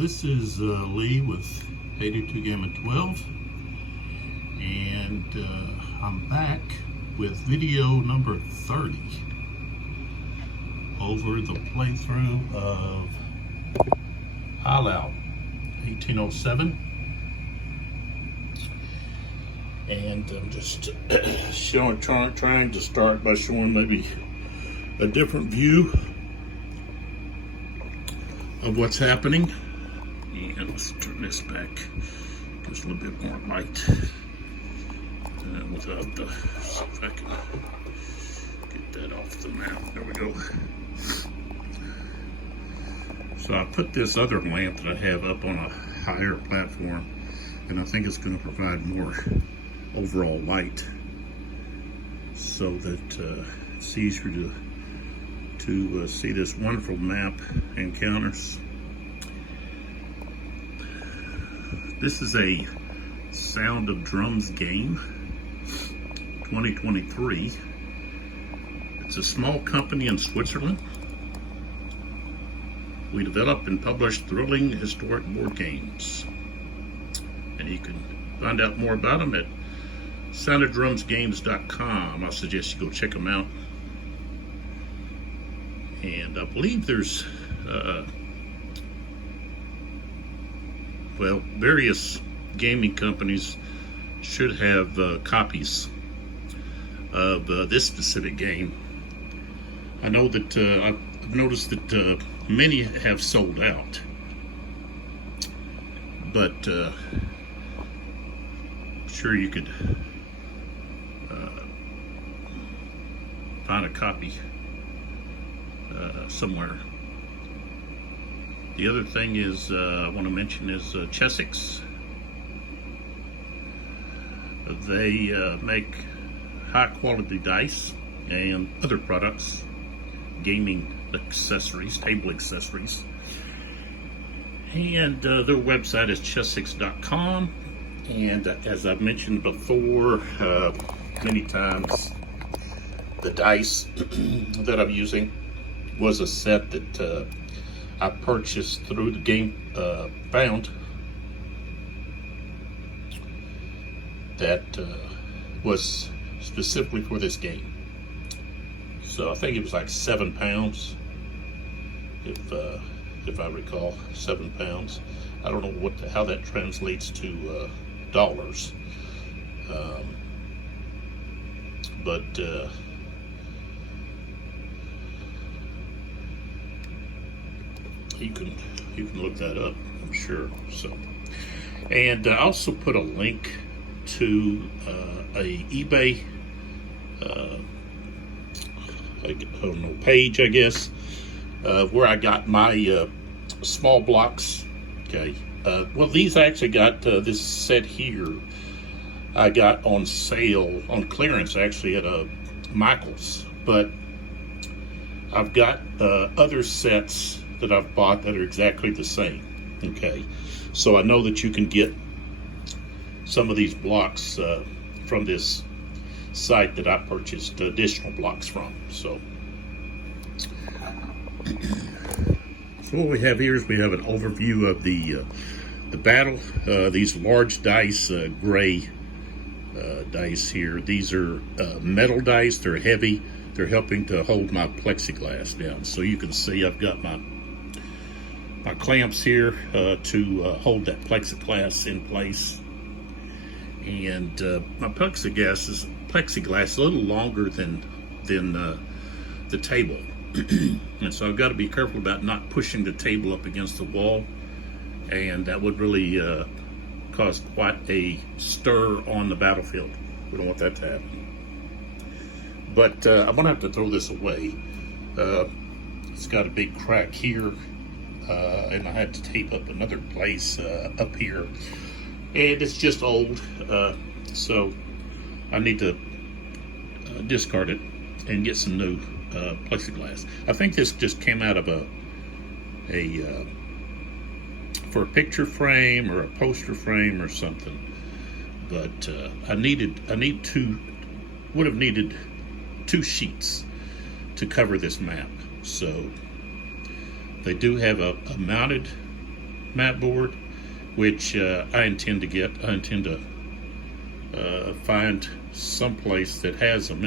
This is Lee with 82 Gamma 12, and I'm back with video number 30 over the playthrough of Eylau 1807, and I'm just trying to start by showing maybe a different view of what's happening. And let's turn this back, gives a little bit more light without the, see if I can get that off the map. There we go. So I put this other lamp that I have up on a higher platform, and I think it's going to provide more overall light so that it's easier to see this wonderful map encounters. This is a Sound of Drums game, 2023. It's a small company in Switzerland. We develop and publish thrilling historic board games. And you can find out more about them at soundofdrumsgames.com. I suggest you go check them out. And I believe there's various gaming companies should have copies of this specific game. I know that I've noticed that many have sold out, but I'm sure you could find a copy somewhere. The other thing is I want to mention is Chessex. They make high quality dice and other products, gaming accessories, table accessories. And their website is chessex.com. And as I've mentioned before many times, the dice that I'm using was a set that I purchased through the Game Found that was specifically for this game. So I think it was like £7, if I recall, £7. I don't know how that translates to dollars, but you can look that up, I'm sure. So, and I also put a link to a eBay page, I guess, where I got my small blocks. Okay, well, these I actually got this set here I got on sale, on clearance actually, at Michael's, but I've got other sets that I've bought that are exactly the same. Okay, so I know that you can get some of these blocks from this site that I purchased additional blocks from. So what we have here is we have an overview of the battle. These large dice, gray dice here. These are metal dice. They're heavy. They're helping to hold my plexiglass down. So you can see I've got my clamps here to hold that plexiglass in place. And my plexiglass is a little longer than the table. And so I've got to be careful about not pushing the table up against the wall, and that would really cause quite a stir on the battlefield. We don't want that to happen. But I'm gonna have to throw this away. It's got a big crack here, and I had to tape up another place up here, and it's just old, so I need to discard it and get some new plexiglass. I think this just came out of for a picture frame or a poster frame or something, but I would have needed 2 sheets to cover this map. So they do have a mounted mat board, which I intend to get. I intend to find someplace that has them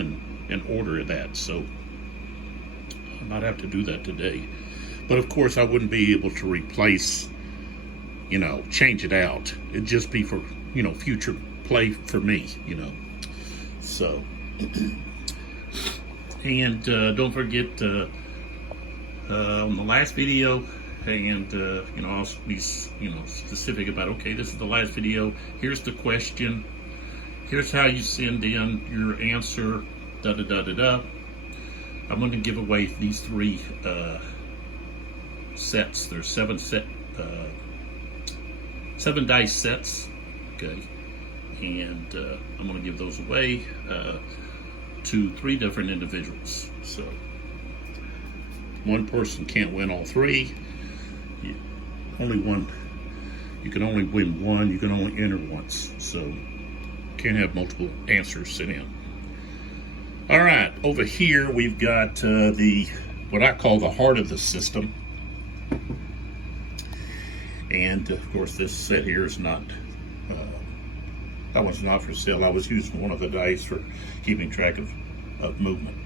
and order that. So I might have to do that today. But of course, I wouldn't be able to replace, change it out. It'd just be for, future play for me, So, and don't forget, on the last video, and, I'll be, specific about, okay, this is the last video. Here's the question. Here's how you send in your answer, da-da-da-da-da. I'm going to give away these 3 sets. There's 7 dice sets, okay, and I'm going to give those away to 3 different individuals. So one person can't win all 3. You can only win 1. You can only enter once. So can't have multiple answers sent in. All right, over here we've got what I call the heart of the system. And of course, this set here is not, that one's not for sale. I was using one of the dice for keeping track of movement.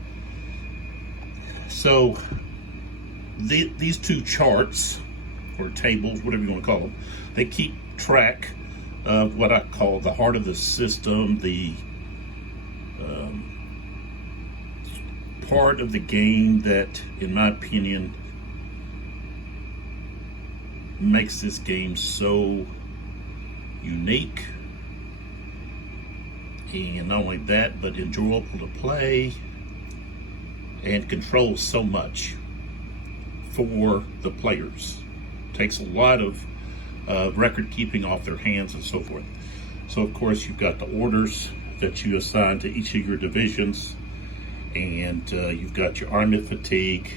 So these 2 charts, or tables, whatever you want to call them, they keep track of what I call the heart of the system, the part of the game that, in my opinion, makes this game so unique, and not only that, but enjoyable to play and controls so much for the players. Takes a lot of record keeping off their hands and so forth. So of course you've got the orders that you assign to each of your divisions, and you've got your army fatigue.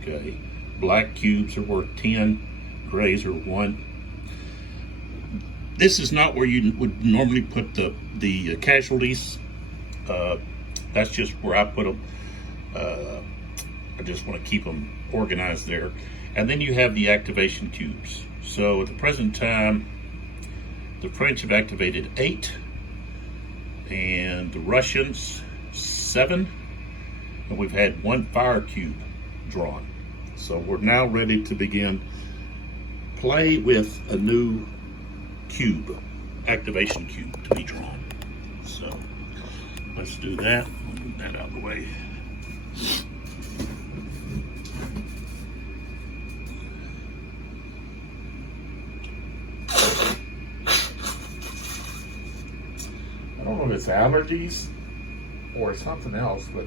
Okay, black cubes are worth 10, grays are 1. This is not where you would normally put the casualties. That's just where I put them. I just want to keep them organized there. And then you have the activation cubes. So at the present time, the French have activated 8, and the Russians 7, and we've had 1 fire cube drawn. So we're now ready to begin play with a new cube, activation cube, to be drawn. So let's do that. I'll move that out of the way. I don't know if it's allergies or something else, but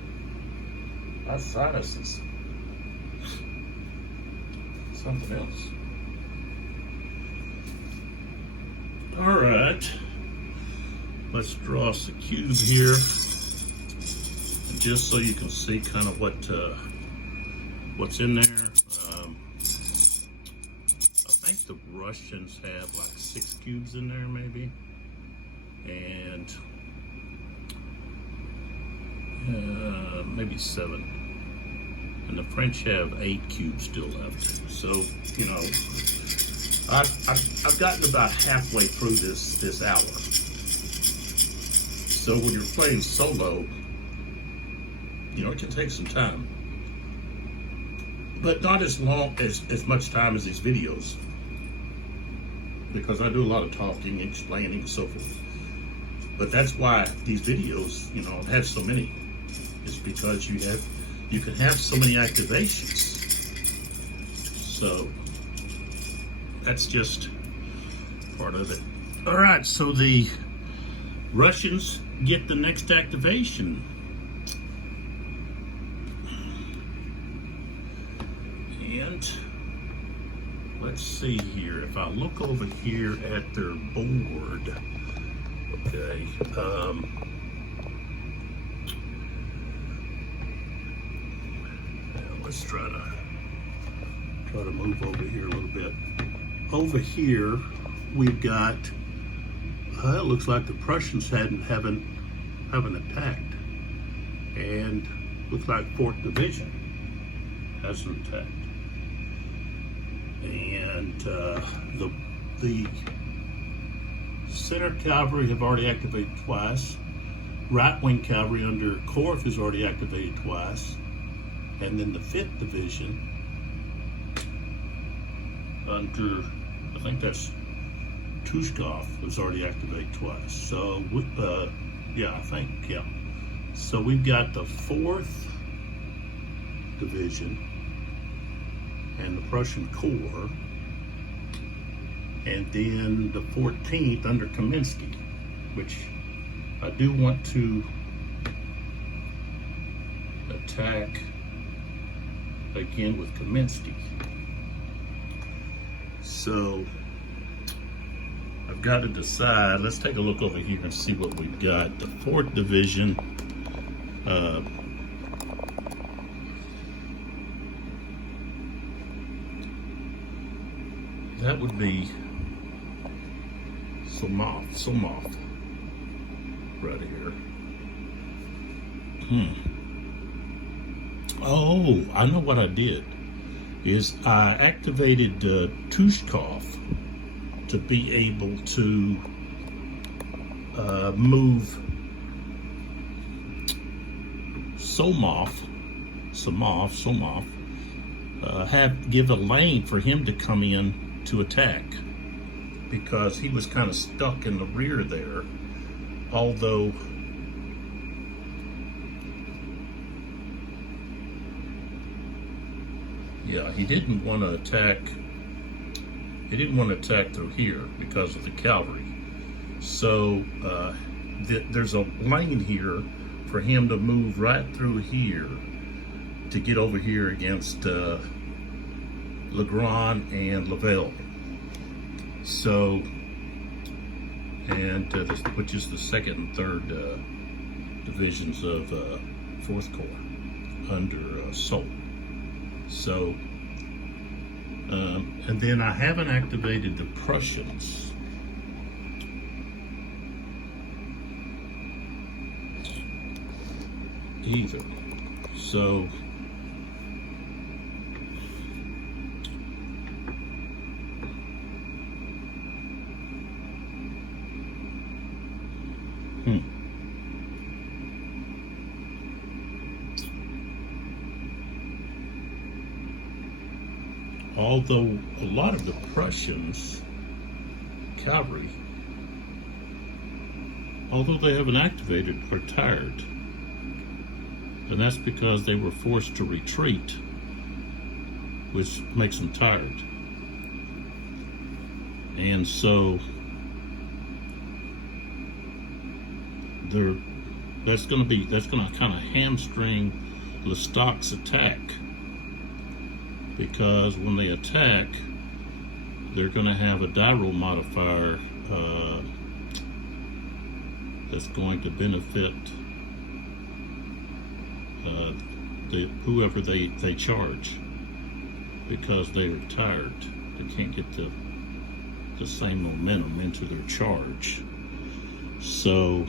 that's sinuses. Something else. All right, let's draw us a cube here, and just so you can see kind of what's in there. I think the Russians have like 6 cubes in there, maybe, and maybe 7. And the French have 8 cubes still left. So, I've gotten about halfway through this hour. So when you're playing solo, it can take some time. But not as much time as these videos. Because I do a lot of talking, explaining, and so forth. But that's why these videos, have so many. It's because you can have so many activations. So that's just part of it. All right, so the Russians get the next activation. And let's see here. If I look over here at their board, okay, let's try to move over here a little bit. Over here, we've got, it looks like the Prussians haven't attacked. And looks like 4th Division hasn't attacked. And the center cavalry have already activated twice. Right wing cavalry under Korf has already activated twice. And then the 5th Division under, I think that's Tushkov, was already activated twice. So, yeah, I think, yeah. So we've got the 4th Division and the Prussian Corps, and then the 14th under Kaminsky, which I do want to attack again with Kaminsky. So I've got to decide. Let's take a look over here and see what we've got. The 4th Division, that would be Somov right here. Oh, I know what I did. Is I activated Tushkov to be able to move Somov, give a lane for him to come in to attack, because he was kind of stuck in the rear there, although yeah, he didn't want to attack through here because of the cavalry. So there's a lane here for him to move right through here to get over here against Legrand and Lavelle. So, and which is the 2nd and 3rd divisions of 4th Corps under Soult. So, and then I haven't activated the Prussians. Either. So, although a lot of the Prussians cavalry, although they haven't activated, are tired. And that's because they were forced to retreat, which makes them tired. And so that's going to kind of hamstring Lestocq's attack, because when they attack, they're going to have a die roll modifier that's going to benefit whoever they charge, because they are tired. They can't get the same momentum into their charge. So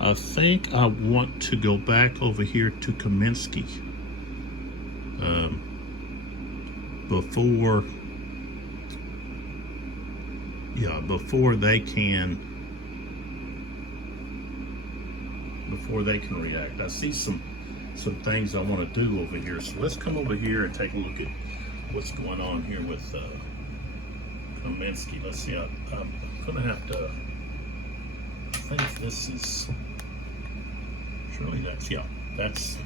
I think I want to go back over here to Kaminsky before they can react. I see some things I want to do over here. So let's come over here and take a look at what's going on here with Kaminsky. Let's see. I'm gonna have to. I think this is surely that's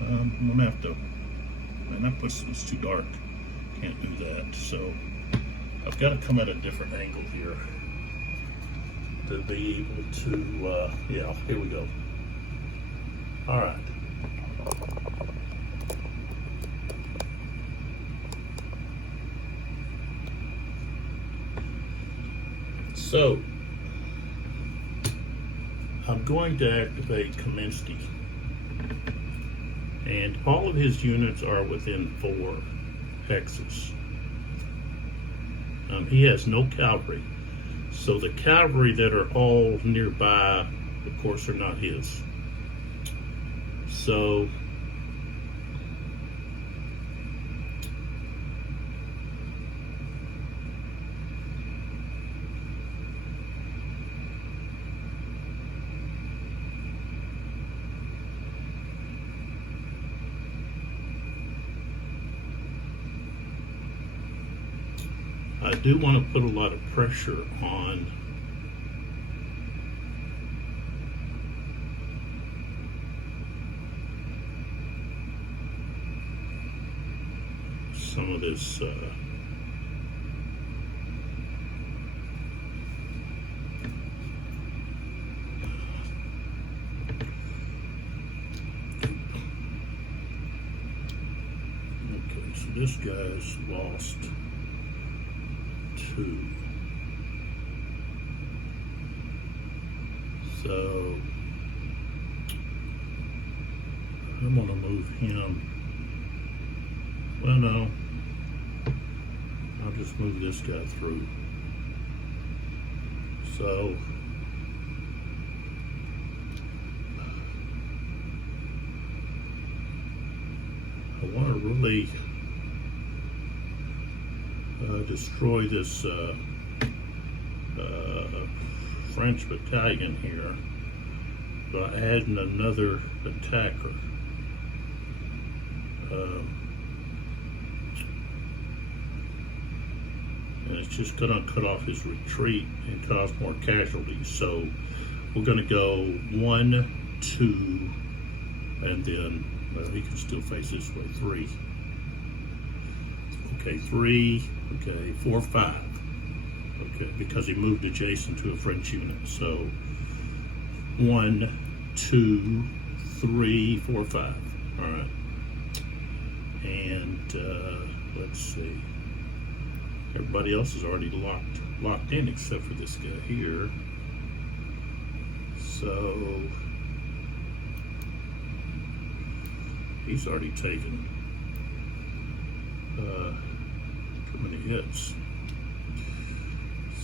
I'm gonna have to. Man, that puts it's too dark. Can't do that. So I've got to come at a different angle here to be able to. Yeah, here we go. All right. So I'm going to activate Kaminsky, and all of his units are within 4 hexes. He has no cavalry, so the cavalry that are all nearby, of course, are not his. So I do want to put a lot of pressure on some of this okay, so this guy's lost 2. So I'm going to move him. Well, no, I'll just move this guy through. So I want to really destroy this French battalion here by adding another attacker. And it's just going to cut off his retreat and cause more casualties. So we're going to go 1, 2, and then, well, he can still face this way, 3. Okay, 3, okay, 4, 5. Okay, because he moved adjacent to a French unit. So 1, 2, 3, 4, 5. All right. And let's see. Everybody else is already locked in except for this guy here. So he's already taken too many hits.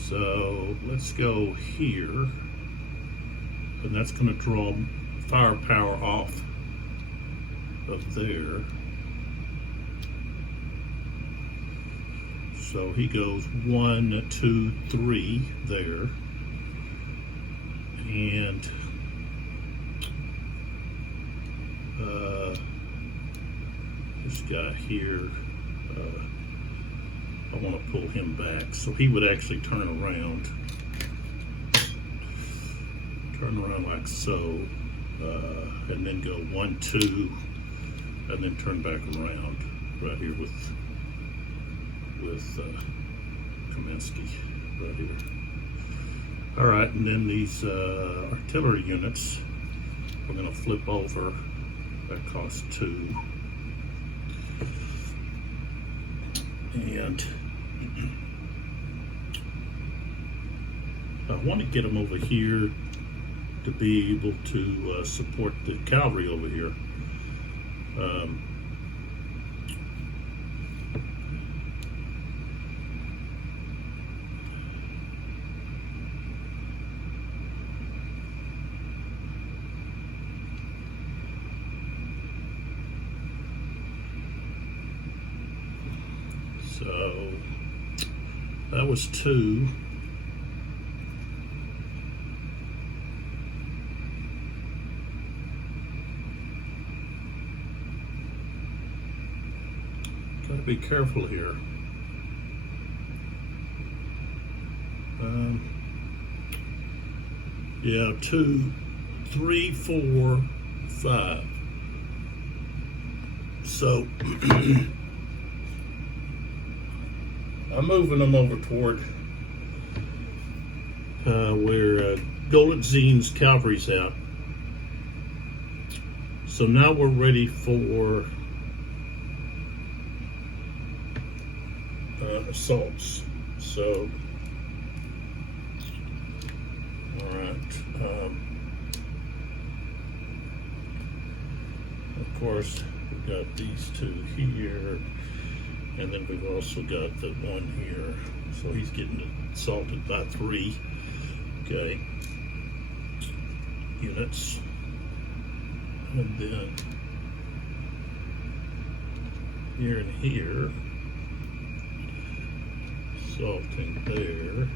So let's go here, and that's going to draw firepower off of there. So he goes 1, 2, 3 there, and this guy here, I want to pull him back, so he would actually turn around like so, and then go 1, 2, and then turn back around right here with Kaminsky right here. All right, and then these artillery units, we're going to flip over. That costs 2. And I want to get them over here to be able to support the cavalry over here. So that was 2. Gotta be careful here. Yeah, 2, 3, 4, 5. So I'm moving them over toward where Golitzin's cavalry's out. So now we're ready for assaults. So, all right. Of course, we've got these 2 here. And then we've also got the one here. So he's getting assaulted by 3. Okay. Units. And then here and here. Assaulting there.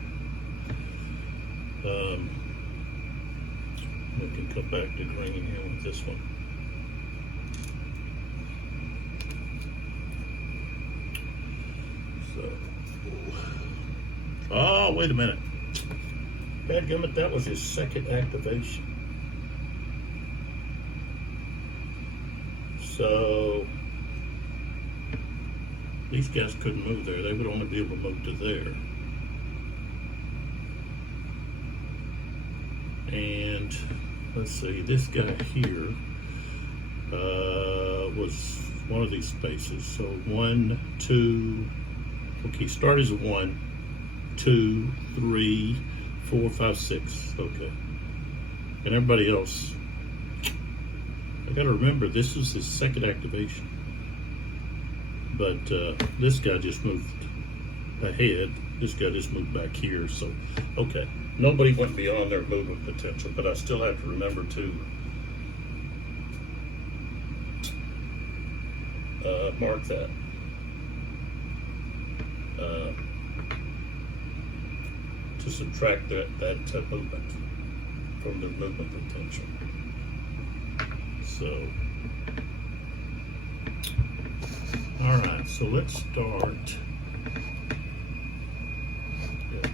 We can come back to green here with this one. So Oh, wait a minute. Dadgummit, that was his second activation. So these guys couldn't move there. They would only be able to move to there. And let's see, this guy here was one of these spaces. So 1, 2, okay, start as a 1, 2, 3, 4, 5, 6. Okay. And everybody else, I gotta remember this is his second activation. But this guy just moved ahead. This guy just moved back here. So, okay. Nobody went beyond their movement potential, but I still have to remember to mark that. To subtract that movement from the movement potential. So, all right, so let's start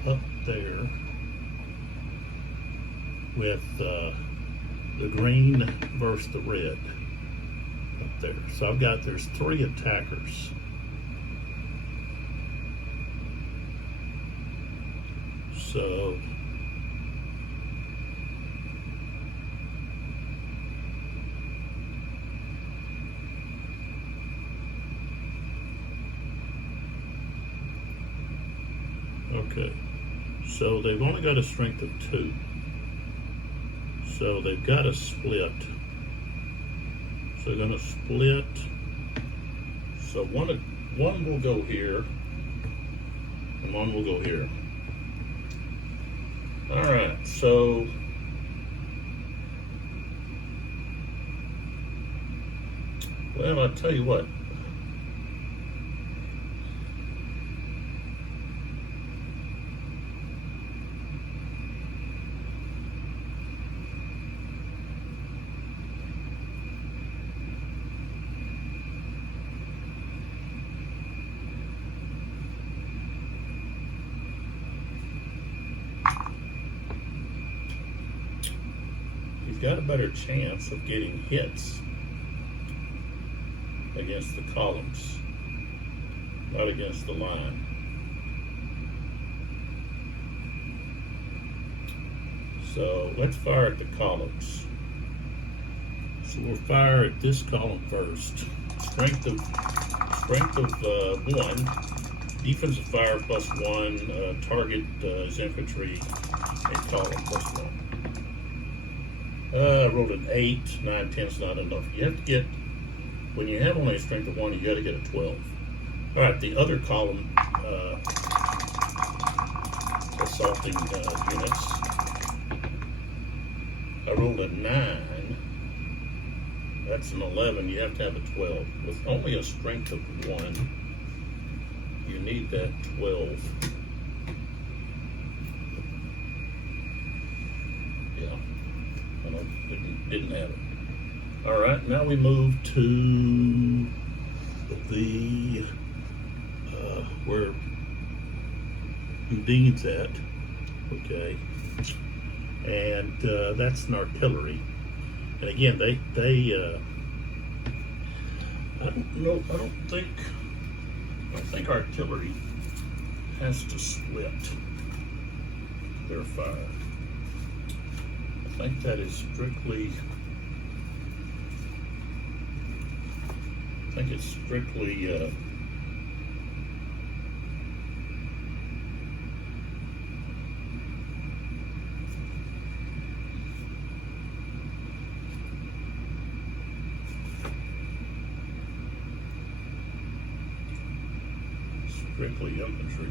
up there with the green versus the red up there. So there's 3 attackers. So okay, so they've only got a strength of 2. So they've got to split. So they're going to split. So one will go here, and one will go here. All right, so well, I'll tell you what. Got a better chance of getting hits against the columns, not against the line. So let's fire at the columns. So we'll fire at this column first. Strength of 1, defensive fire +1, target is infantry, and column +1. I rolled an 8, 9, 10 is not enough. You have to get, when you have only a strength of 1, you got to get a 12. All right, the other column, assaulting units. I rolled a 9. That's an 11. You have to have a 12. With only a strength of 1, you need that 12. Yeah. Didn't have it. All right, now we move to the where Dean's at. Okay, and that's an artillery. And again, they I don't think artillery has to split their fire. I think that is strictly, strictly infantry.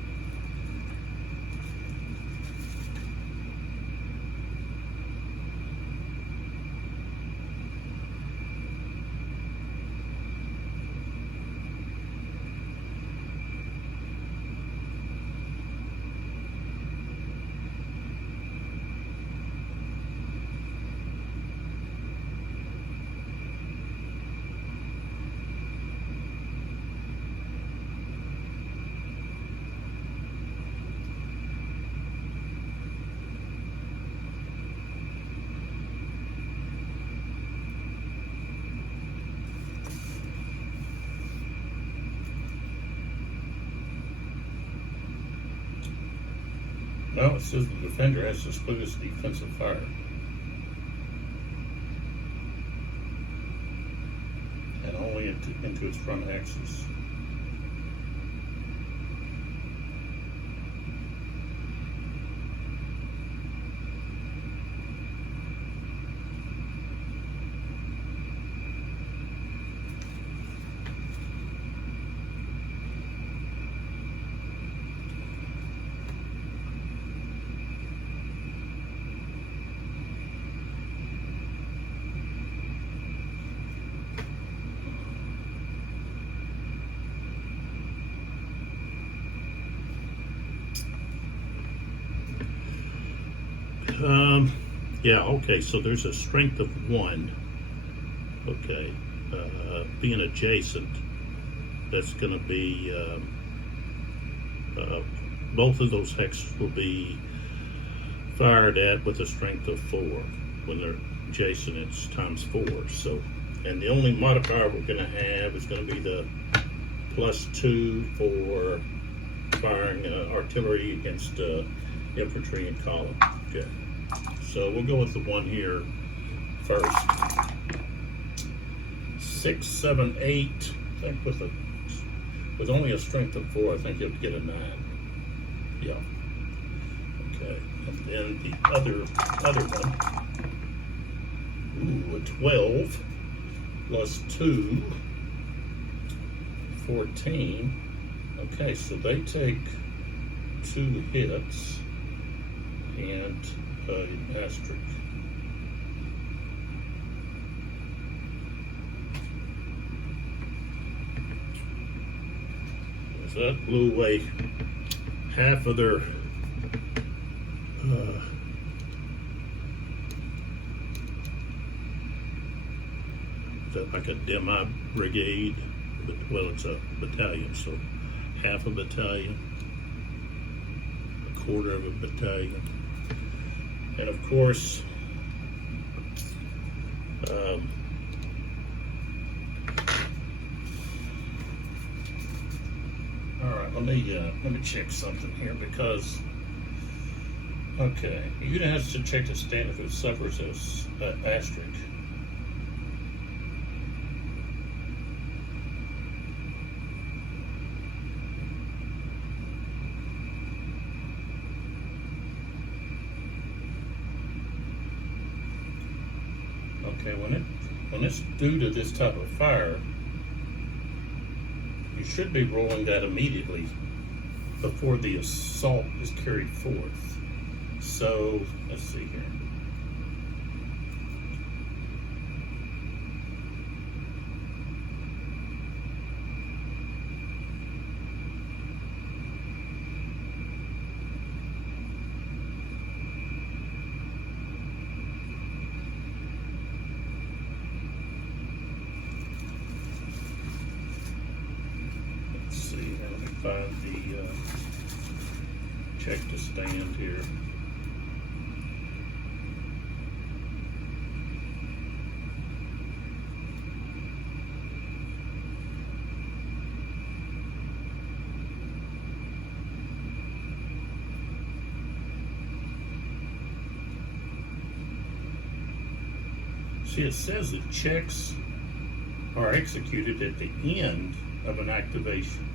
Well, it says the defender has to split his defensive fire. And only into its front axis. Yeah, okay, so there's a strength of 1. Okay, being adjacent, that's going to be, both of those hexes will be fired at with a strength of 4. When they're adjacent, it's times 4. So, and the only modifier we're going to have is going to be the +2 for firing artillery against infantry and column. Okay. So we'll go with the 1 here first. 6, 7, 8. I think with only a strength of 4, I think you'll get a 9. Yeah. Okay. And then the other one. Ooh, a 12 +2, 14. Okay, so they take 2 hits and asterisk. So that blew away half of their like a demi brigade, well, it's a battalion, so half a battalion, a quarter of a battalion. And of course, all right, let me check something here, because okay, the unit has to check the stand if it suffers as asterisk. Okay, when it's due to this type of fire, you should be rolling that immediately before the assault is carried forth. So let's see here. Find the check to stand here. See, it says that checks are executed at the end of an activation.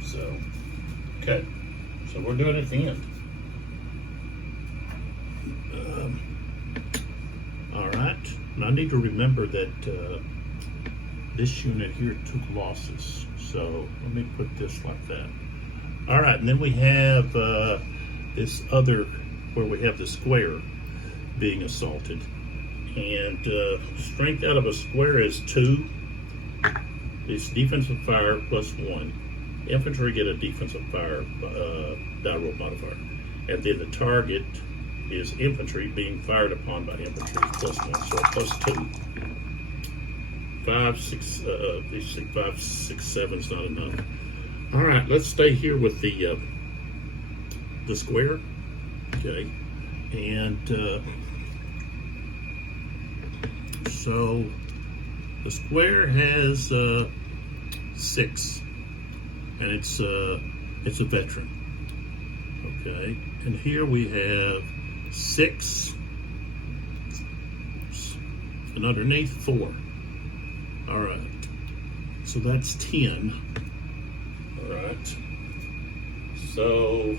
So, okay, so we're doing it at the end. All right, and I need to remember that this unit here took losses. So let me put this like that. All right, and then we have this other, where we have the square being assaulted. And strength out of a square is 2. It's defensive fire +1. Infantry get a defensive fire die roll modifier. And then the target is infantry being fired upon by infantry +1. So +2. 5, 6, 5, 6, 7 is not enough. All right, let's stay here with the the square. Okay, and so the square has 6, and it's a veteran. Okay, and here we have 6, and underneath 4. All right, so that's 10. All right, so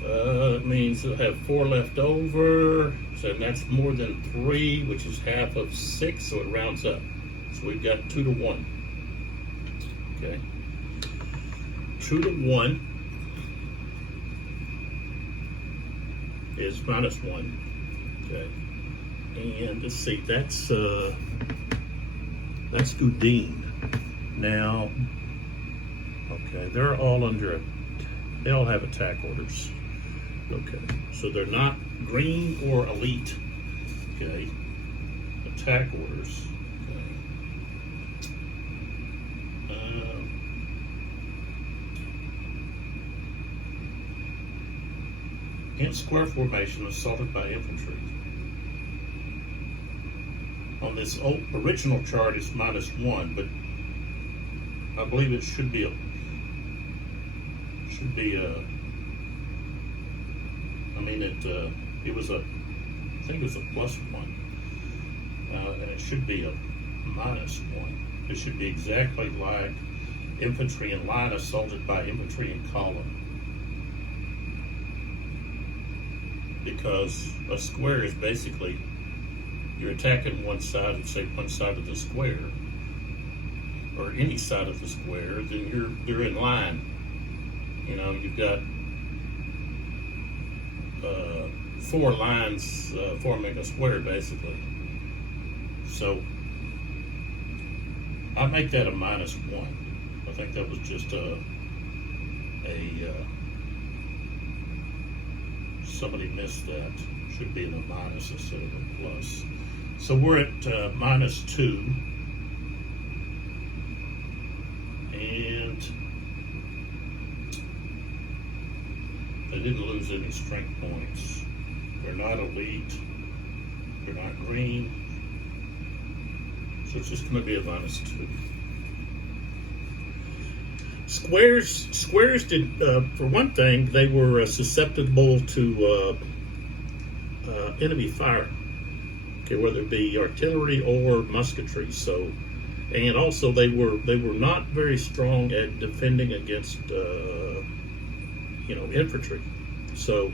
it means we'll have 4 left over, so that's more than 3, which is half of 6, so it rounds up. So we've got 2 to 1. Okay, 2 to 1 is -1. Okay, and let's see, that's Goudin. Now, okay, they're all under they all have attack orders. Okay, so they're not green or elite. Okay, attack orders. Okay. In square formation, assaulted by infantry. On this original chart, it's -1, but I believe it should be a. I mean, it was I think it was a +1, and it should be a -1. It should be exactly like infantry in line assaulted by infantry in column, because a square is basically you're attacking one side of, say, one side of the square, or any side of the square, then you're in line. You know, you've got 4 lines forming a square, basically. So I make that a -1. I think that was just somebody missed that. Should be in a minus instead of a plus. So we're at -2, and they didn't lose any strength points. They're not elite. They're not green. So it's just going to be a -2. Squares did, for one thing, they were susceptible to enemy fire. Okay, whether it be artillery or musketry. So, and also they were not very strong at defending against infantry. So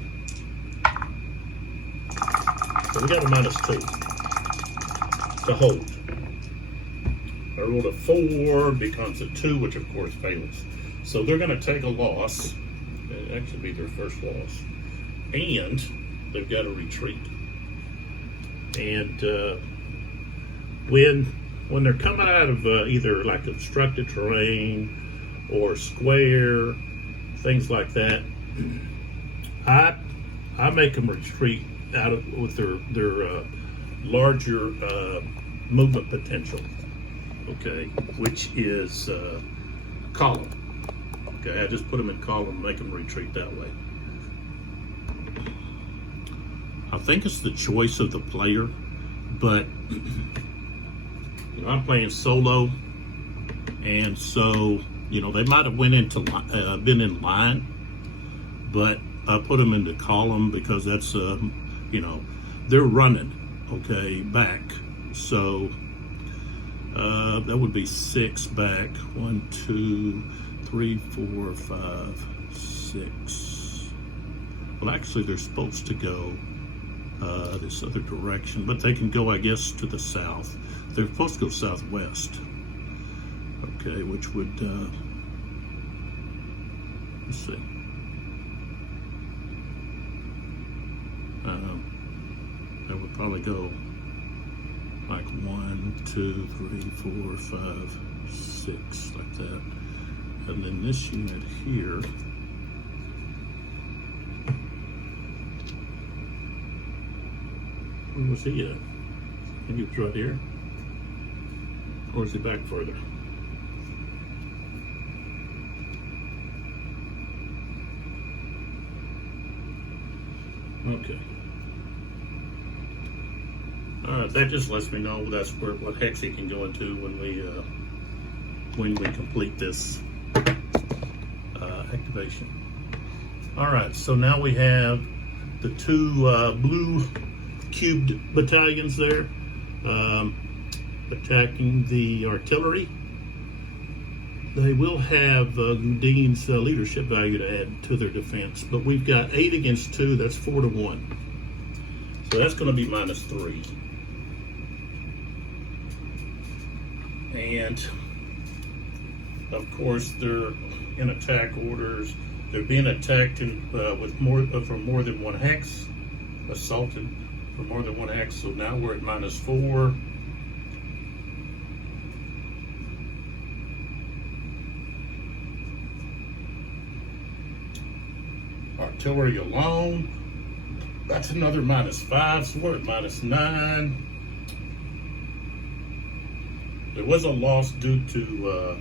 we got a -2 to hold. I rolled a 4, becomes a 2, which of course fails. So they're going to take a loss. It actually be their first loss, and they've got to retreat. And when they're coming out of either like obstructed terrain or square, things like that, I make them retreat out of with their larger movement potential. Okay, which is column. Okay, I just put them in column, make them retreat that way. I think it's the choice of the player, but I'm playing solo, and so they might have been in line, but I put them into column because that's they're running back, so that would be 6 back. 1, 2, 3, 4, 5, 6. Well, actually, they're supposed to go this other direction, but they can go, I guess, to the south. They're supposed to go southwest. Okay, which would let's see. That would probably go like 1, 2, 3, 4, 5, 6, like that. And then this unit here, where was he at? I think he was right here. Or is he back further? Okay. All right, that just lets me know that's what hex he can go into when we complete this activation. All right, so now we have the two blue cubed battalions there attacking the artillery. They will have Gudin's leadership value to add to their defense, but we've got 8 against 2. That's 4 to 1. So that's going to be -3. And of course, they're in attack orders. They're being attacked with for more than 1 hex, assaulted for more than 1 hex. So now we're at -4. Artillery alone, that's another -5. So we're at -9. There was a loss due to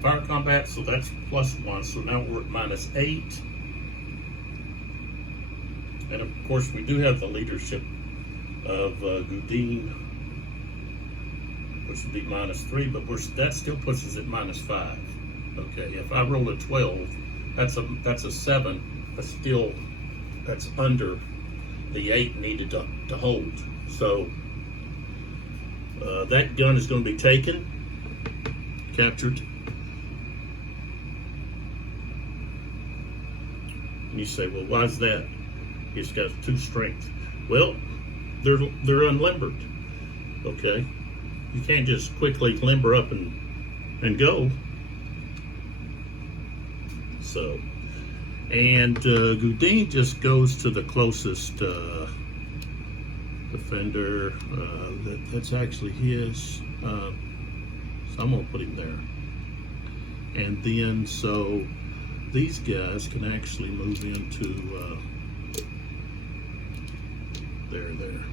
fire combat, so that's +1. So now we're at -8. And of course, we do have the leadership of Gudin, which would be -3, but that still puts us at -5. Okay, if I roll a 12, that's a 7, but still that's under the 8 needed to hold. So that gun is going to be taken, captured. And you say, well, why is that? He's got 2 strength. Well, they're unlimbered. Okay, you can't just quickly limber up and go. So, and Gudin just goes to the closest defender. That's actually his. So I'm gonna put him there. And then so these guys can actually move into there.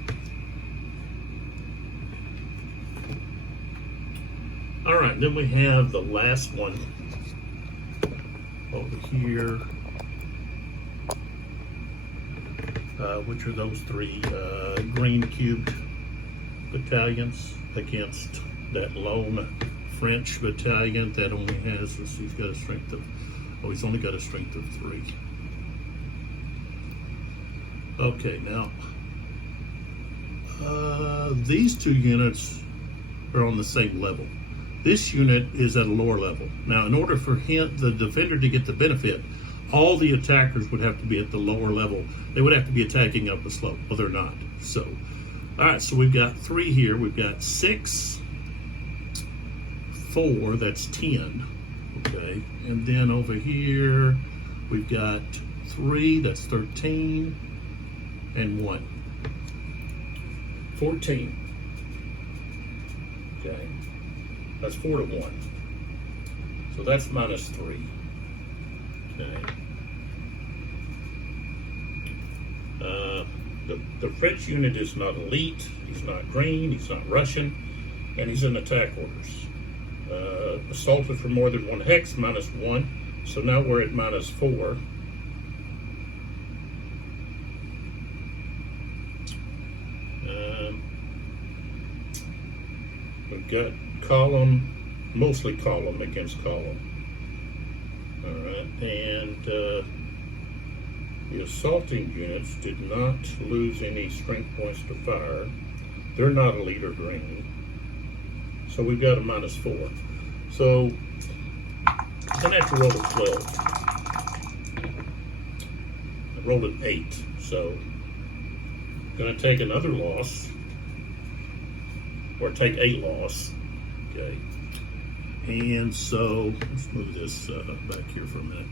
All right, then we have the last one over here, which are those 3 green cubed battalions against that lone French battalion that only has, he's got a strength of, he's only got a strength of 3. Okay, now these 2 units are on the same level. This unit is at a lower level. Now, in order for the defender to get the benefit, all the attackers would have to be at the lower level. They would have to be attacking up the slope. Well, they're not. So, all right, so we've got 3 here. We've got 6, 4, that's 10. Okay, and then over here, we've got 3, that's 13, and 1, 14. Okay. That's 4 to 1. So that's -3. Okay. The French unit is not elite, he's not green, he's not Russian, and he's in attack orders. Assaulted for more than 1 hex, -1. So now we're at -4. We've got column, mostly column against column. All right, and the assaulting units did not lose any strength points to fire. They're not elite or green. So we've got a -4. So I'm gonna have to roll a 12. I rolled an 8, so I'm gonna take another loss, or take a loss. Okay, and so let's move this back here for a minute.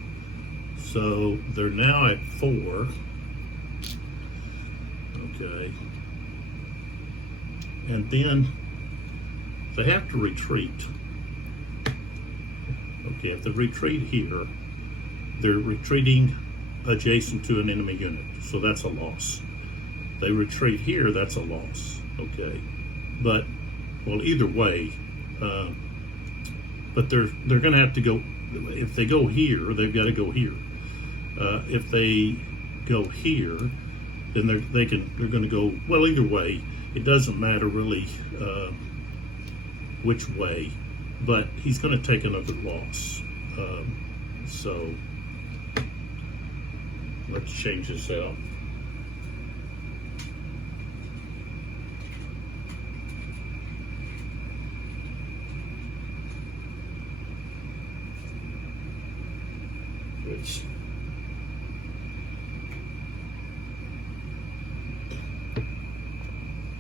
So they're now at 4. Okay, and then they have to retreat. Okay, if they retreat here, they're retreating adjacent to an enemy unit, so that's a loss. They retreat here, that's a loss. Okay, but well, either way, but they're going to have to go. If they go here, they've got to go here. If they go here, then they're going to go, well, either way. It doesn't matter really which way, but he's going to take another loss. So let's change this out. Which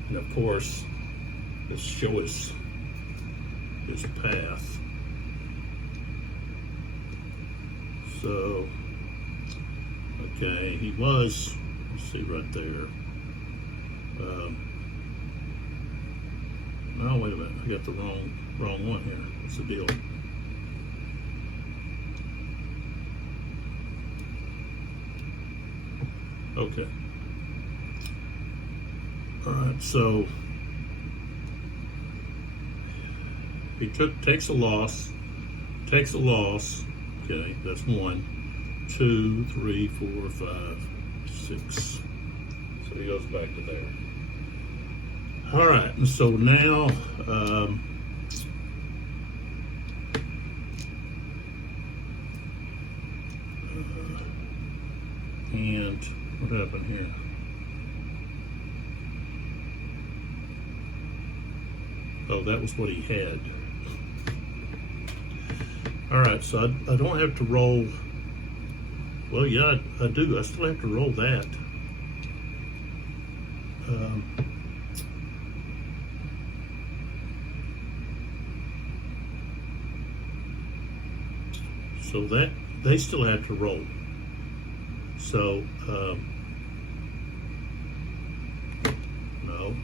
and of course, let's show his path. So, okay, he was, let's see right there. Oh, wait a minute, I got the wrong one here. What's the deal? Okay. All right, so he takes a loss. Okay, that's 1, 2, 3, 4, 5, 6. So he goes back to there. All right, and so now and what happened here? Oh, that was what he had. All right, so I don't have to roll. Well, yeah, I do. I still have to roll that. So that they still have to roll. So no.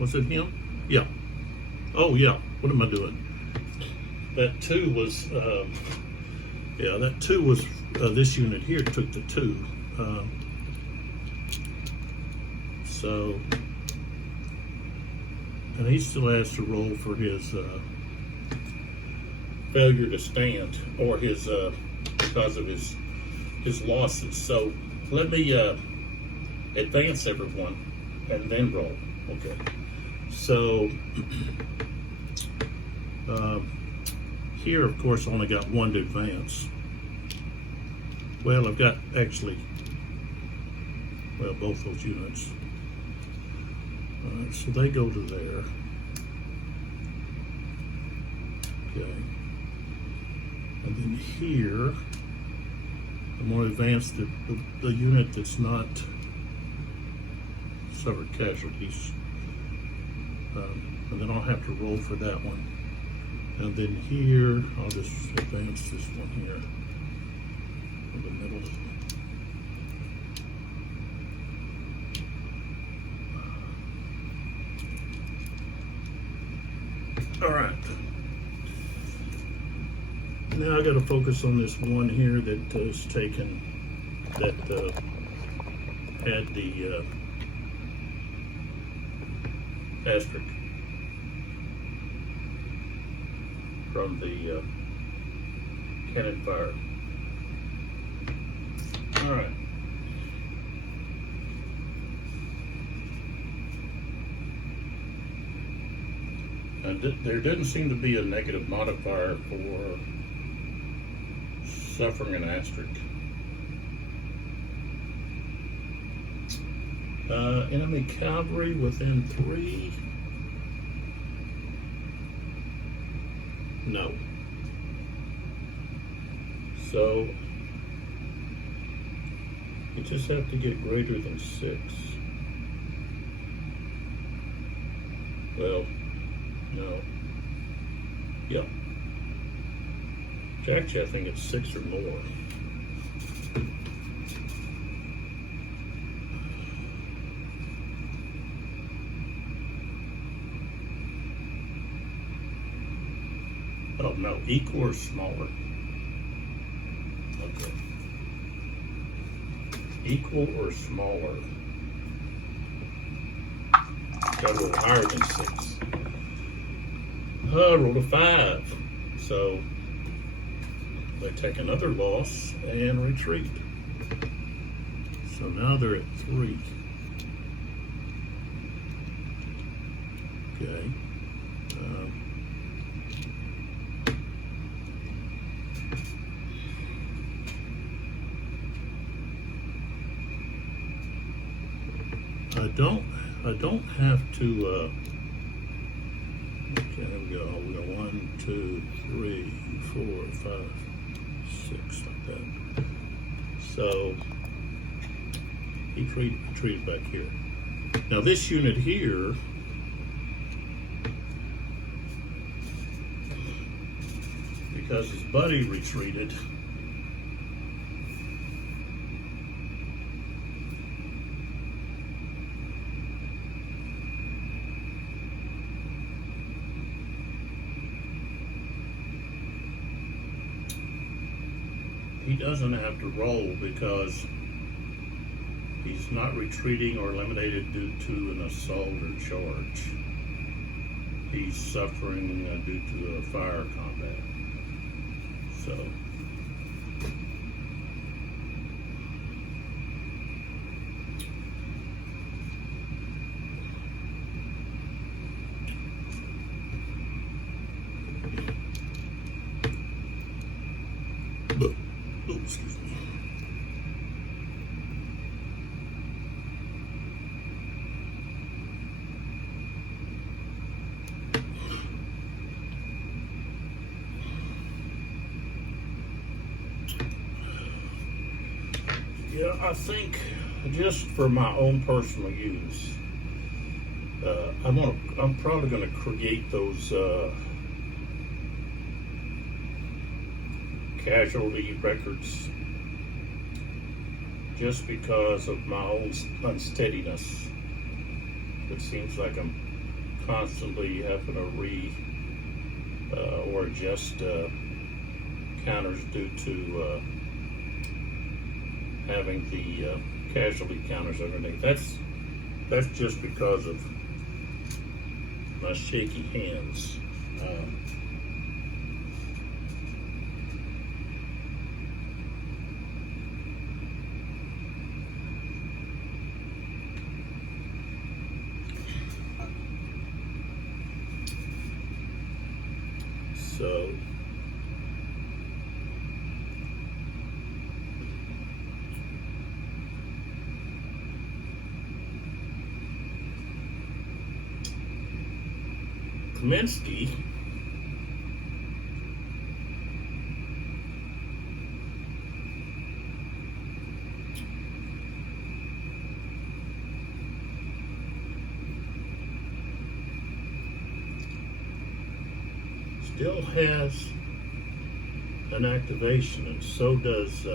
Was it him? Yeah. Oh yeah. What am I doing? That 2 was, yeah, that 2 was, this unit here took the 2. So, and he still has to roll for his failure to stand, or his, because of his losses. So, let me advance everyone and then roll. Okay. So, here, of course, I only got 1 to advance. Well, I've got actually, well, both those units. All right, so they go to there. Okay. And then here, I'm going to advance the unit that's not suffered casualties. And then I'll have to roll for that one. And then here, I'll just advance this one here in the middle. All right. Now I got to focus on this one here that is taken, that had the asterisk from the cannon fire. All right. And there doesn't seem to be a negative modifier for suffering an asterisk. Enemy cavalry within 3. No. So you just have to get greater than 6. Well, no. Yeah. Actually, I think it's 6 or more. Oh, no, equal or smaller. Okay. Equal or smaller. Got a little higher than 6. I rolled a 5. So they take another loss and retreat. So now they're at 3. Okay. I don't have to, okay, there we go. We got 1, 2, 3, 4, 5, 6, like that. So he retreated back here. Now this unit here, because his buddy retreated, he doesn't have to roll because he's not retreating or eliminated due to an assault or charge. He's suffering due to a fire combat. So excuse me. Yeah, I think just for my own personal use, I'm probably going to create those casualty records just because of my own unsteadiness. It seems like I'm constantly having to or adjust counters due to having the casualty counters underneath. That's just because of my shaky hands. So Kaminsky still has an activation, and so does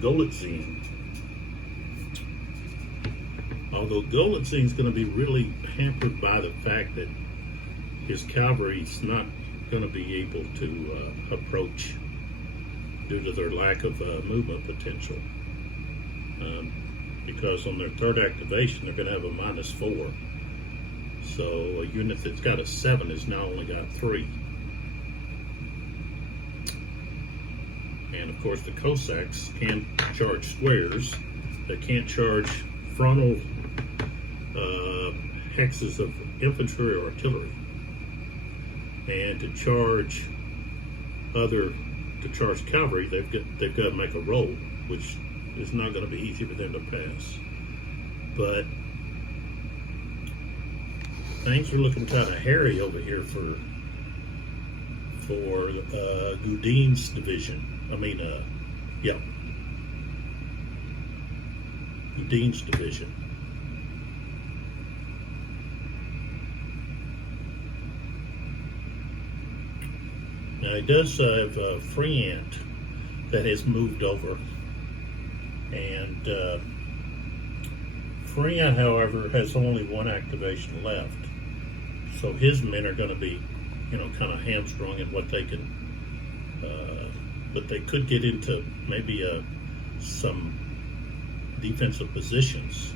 Golitzine. Although Golitzine's going to be really hampered by the fact that his cavalry's not going to be able to approach due to their lack of movement potential. Because on their third activation, they're going to have a -4. So a unit that's got a 7 has now only got 3. And of course the Cossacks can't charge squares. They can't charge frontal hexes of infantry or artillery. And to charge cavalry, they've got to make a roll, which is not going to be easy for them to pass. But things are looking kind of hairy over here for Gudin's division. Gudin's division. Now he does have Friant that has moved over, and Friant, however, has only 1 activation left. So his men are going to be, kind of hamstrung in what they can, but they could get into maybe some defensive positions.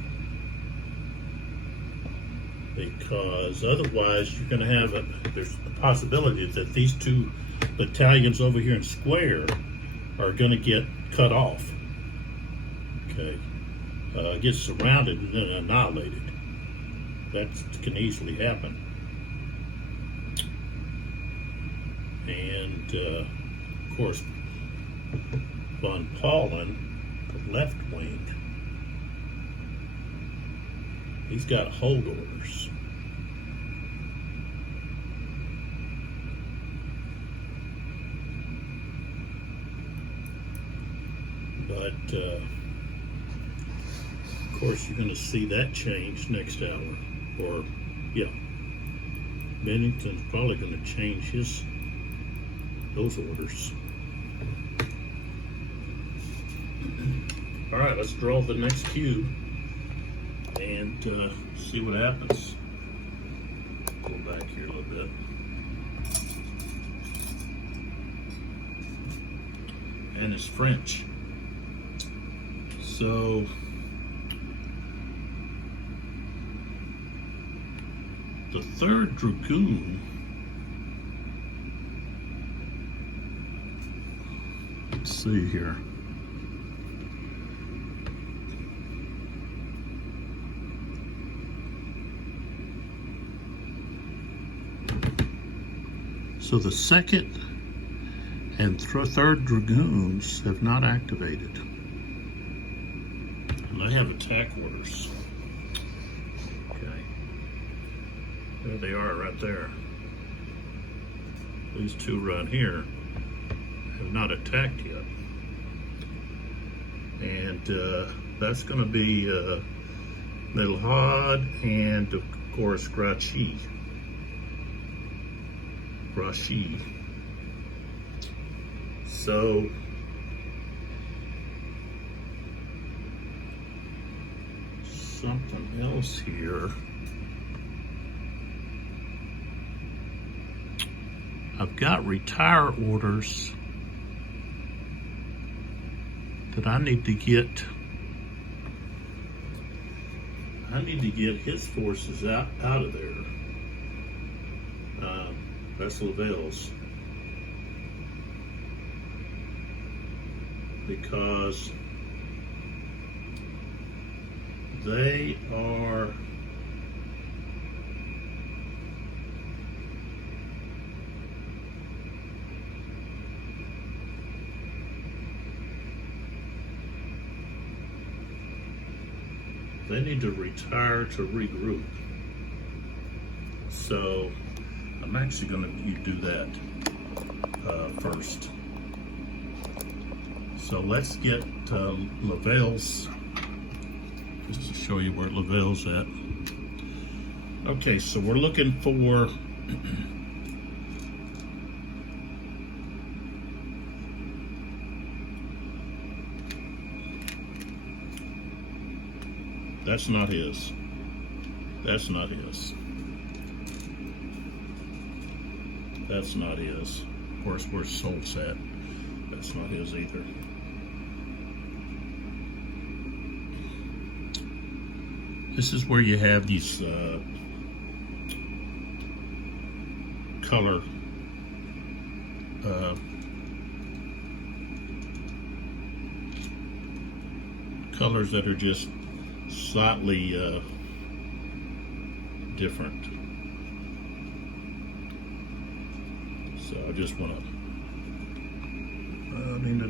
because otherwise you're going to have there's a possibility that these two battalions over here in square are going to get cut off. Okay, get surrounded and then annihilated. That can easily happen. And of course, von Paulin, the left wing, he's got hold orders. But of course, you're going to see that change next hour. Or, yeah, Bennington's probably going to change those orders. All right, let's draw the next cube and see what happens. Go back here a little bit. And it's French. So the 3rd Dragoon, let's see here. So the 2nd and 3rd Dragoons have not activated. And they have attack orders. There they are right there. These two right here have not attacked yet. And that's going to be Milhad and of course Grouchy. So something else here. I've got retire orders that I need to get. I need to get his forces out of there. That's Lavelle's. Because they are they need to retire to regroup. So I'm actually going to do that first. So let's get Lavelle's, just to show you where Lavelle's at. Okay, so we're looking for that's not his. That's not his. That's not his. Of course, where's Solt's at? That's not his either. This is where you have these color colors that are just slightly different. So I just want to I need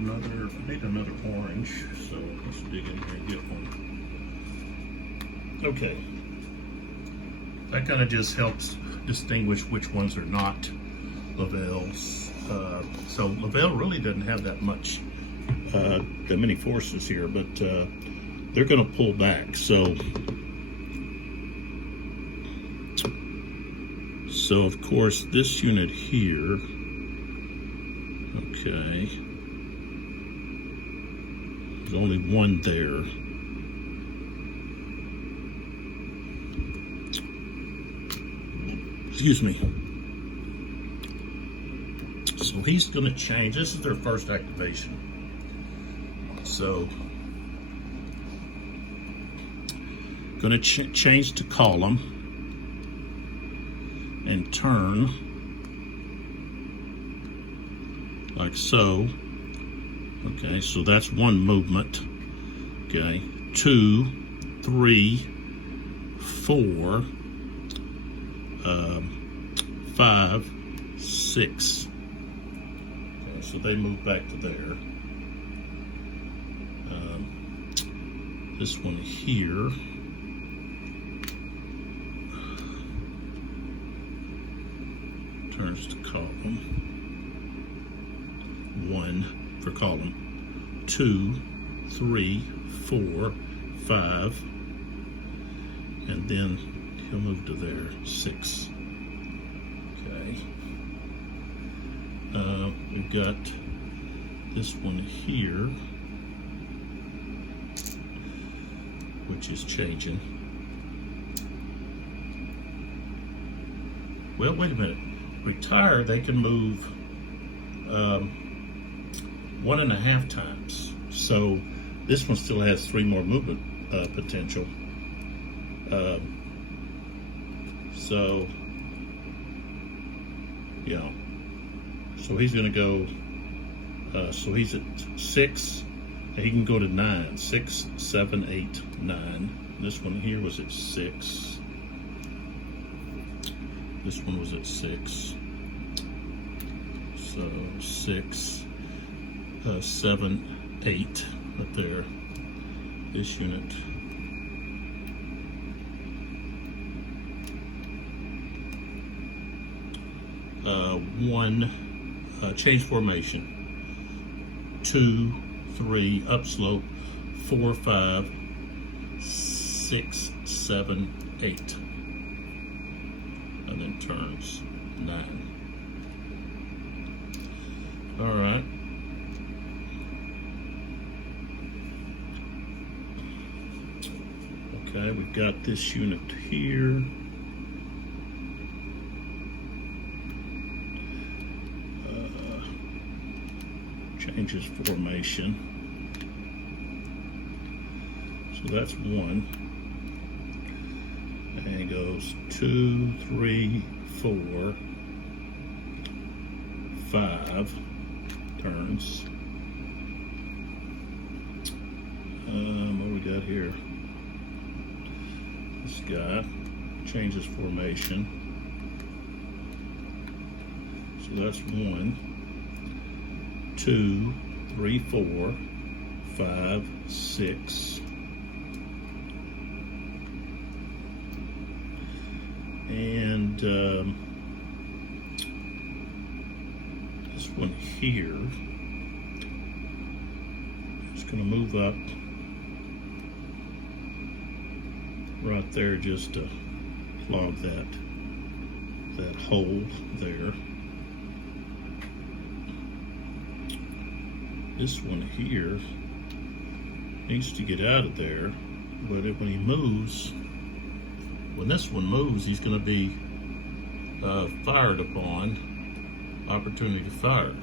another orange, so let's dig in here and get one. Okay, that kind of just helps distinguish which ones are not Lavelle's. So Lavelle really doesn't have that many forces here, but they're going to pull back. So of course this unit here, okay, there's only one there. Excuse me. So he's going to change. This is their first activation. So going to change to column. and turn like so. Okay, so that's one movement. Okay, 2, 3, 4, 5, 6. Okay, so they move back to there. This one here turns to column 1 for column, 2, 3, 4, 5, and then he'll move to there, 6. Okay. We've got this one here, which is changing. Well, wait a minute. Retire, they can move 1.5 times. So this one still has 3 more movement potential. So, yeah. So he's going to go, so he's at 6. He can go to 9. 6, 7, 8, 9. This one here was at 6. This one was at 6. So 6, 7, 8 right there. This unit. One, change formation. 2, 3, upslope, 4, 5, 6, 7, 8. And then turns 9. All right. Okay, we've got this unit here. Changes formation. So that's 1. And it goes 2, 3, 4, 5 turns. What do we got here? This guy changes formation. So that's 1, 2, 3, 4, 5, 6. And this one here is going to move up right there just to clog that hole there. This one here needs to get out of there, but when he moves, when this one moves, he's going to be fired upon, opportunity to fire.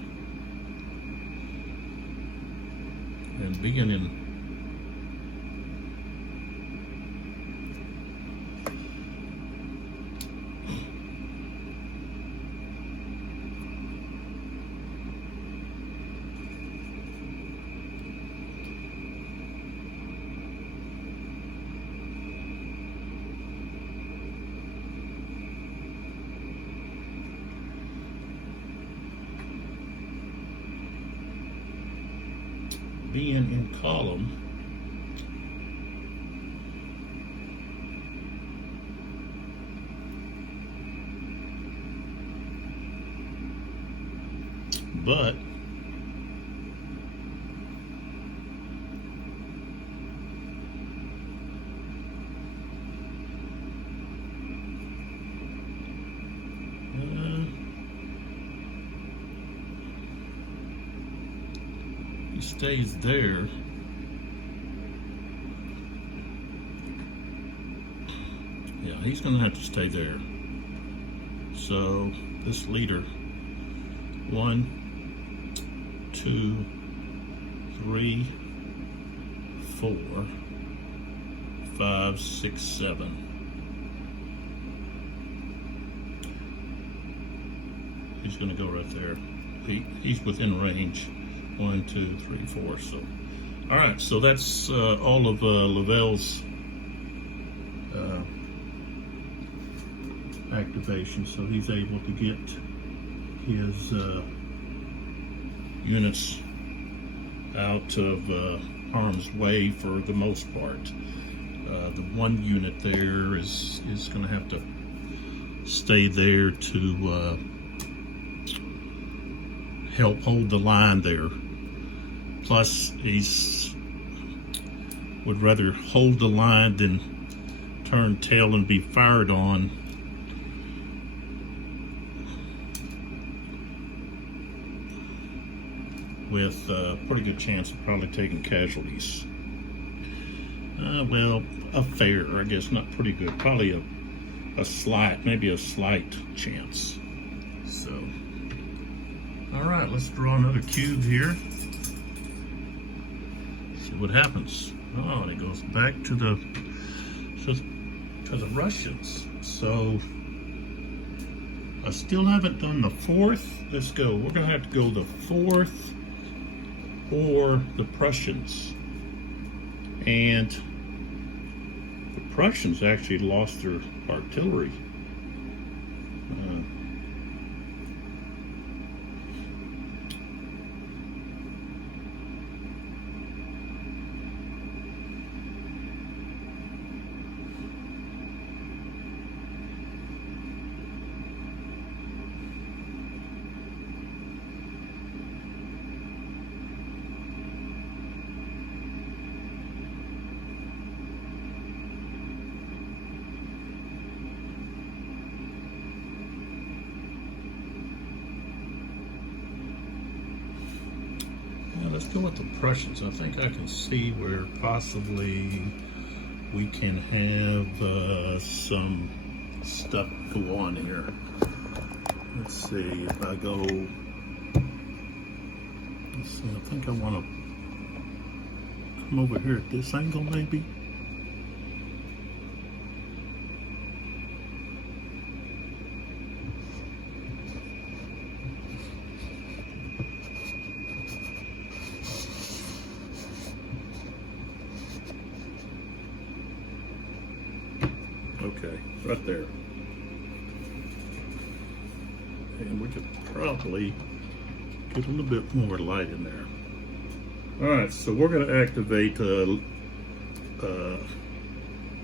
And being in column, but he stays there. Yeah, he's going to have to stay there. So this leader, 1, 2, 3, 4, 5, 6, 7. he's going to go right there. He's within range. 1, 2, 3, 4. So, all right. So that's all of Lavelle's activation. So he's able to get his units out of harm's way for the most part. The one unit there is going to have to stay there to help hold the line there. Plus, he's would rather hold the line than turn tail and be fired on. With a pretty good chance of probably taking casualties. Well, a fair, I guess, not pretty good. Probably a slight, maybe a slight chance. So, all right, let's draw another cube here. See what happens. Oh, and it goes back to the Russians. So I still haven't done the fourth. Let's go. We're gonna have to go the fourth or the Prussians. And the Prussians actually lost their artillery. Let's go with the Prussians. I think I can see where possibly we can have some stuff go on here. Let's see if I go. Let's see. I think I want to come over here at this angle, maybe. Okay, right there. And we could probably get a little bit more light in there. All right, so we're going to activate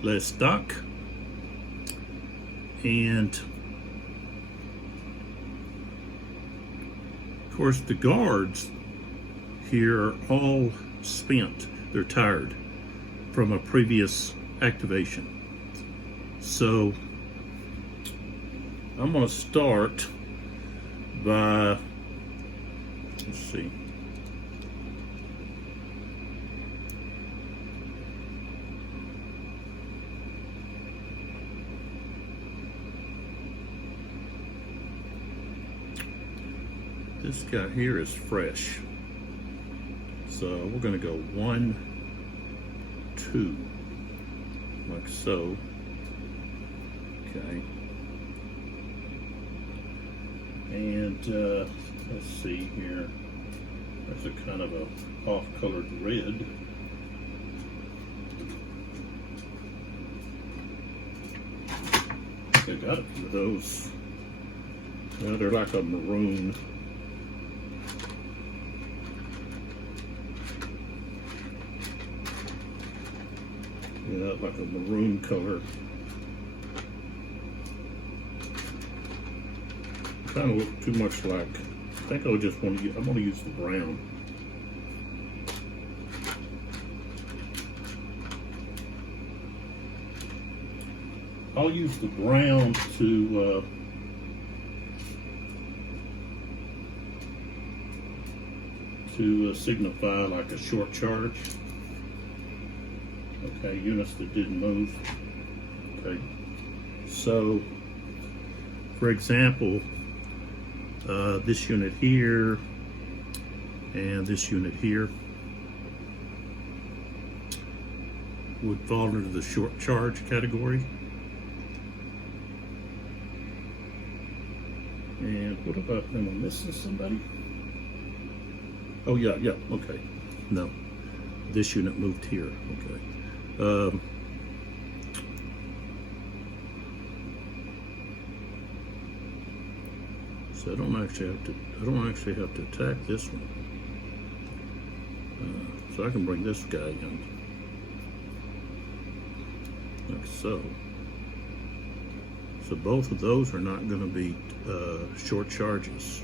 Lestat, and of course the guards here are all spent. They're tired from a previous activation. So I'm going to start by, let's see, this guy here is fresh. So we're going to go 1, 2, like so. Okay. And let's see here. There's a kind of a off-colored red. I got a few of those. Well, they're like a maroon. Yeah, like a maroon color. Kind of look too much like, I think I just want to use, I'm going to use the brown. I'll use the brown to signify like a short charge. Okay, units that didn't move. Okay, so for example, this unit here and this unit here would fall into the short charge category. And what about, am I missing somebody? Oh yeah, okay. No, this unit moved here, okay. So I don't actually have to attack this one. So I can bring this guy in, like so. So both of those are not going to be short charges.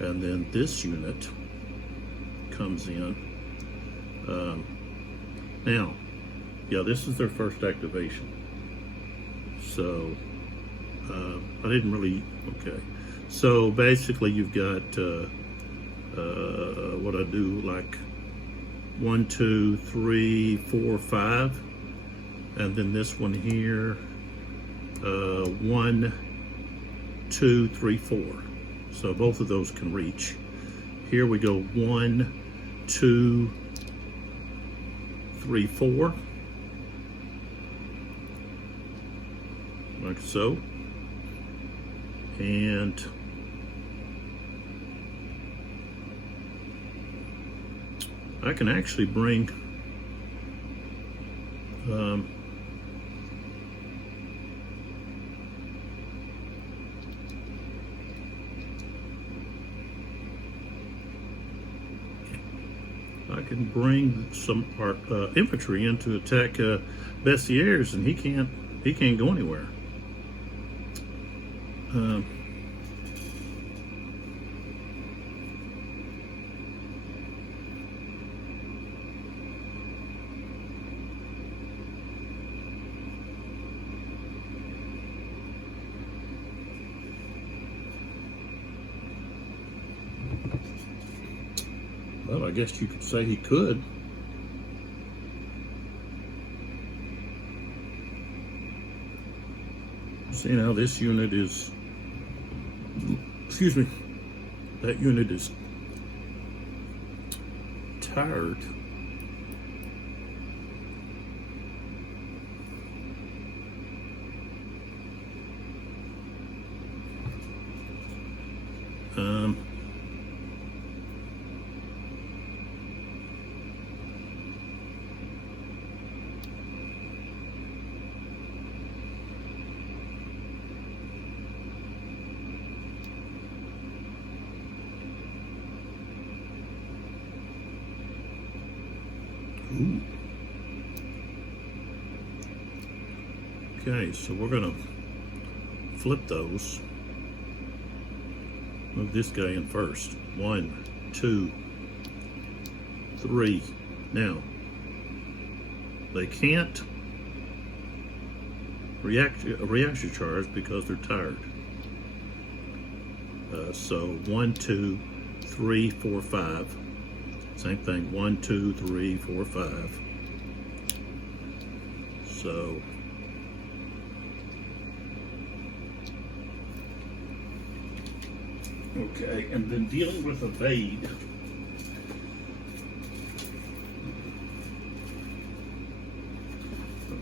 And then this unit comes in. Now, yeah, this is their first activation. So I didn't really, okay. So basically you've got what I do, like 1, 2, 3, 4, 5, and then this one here, 1, 2, 3, 4. So both of those can reach. Here we go 1, 2, 3, 4, like so, and I can actually bring some infantry in to attack Bessieres, and he can't go anywhere. Well, I guess you could say he could. See, now this unit is, excuse me, that unit is tired. Ooh. Okay, so we're gonna flip those. Move this guy in first. 1, 2, 3. Now, they can't reaction charge because they're tired. So 1, 2, 3, 4, 5. Same thing, 1, 2, 3, 4, 5. So okay, and then dealing with evade.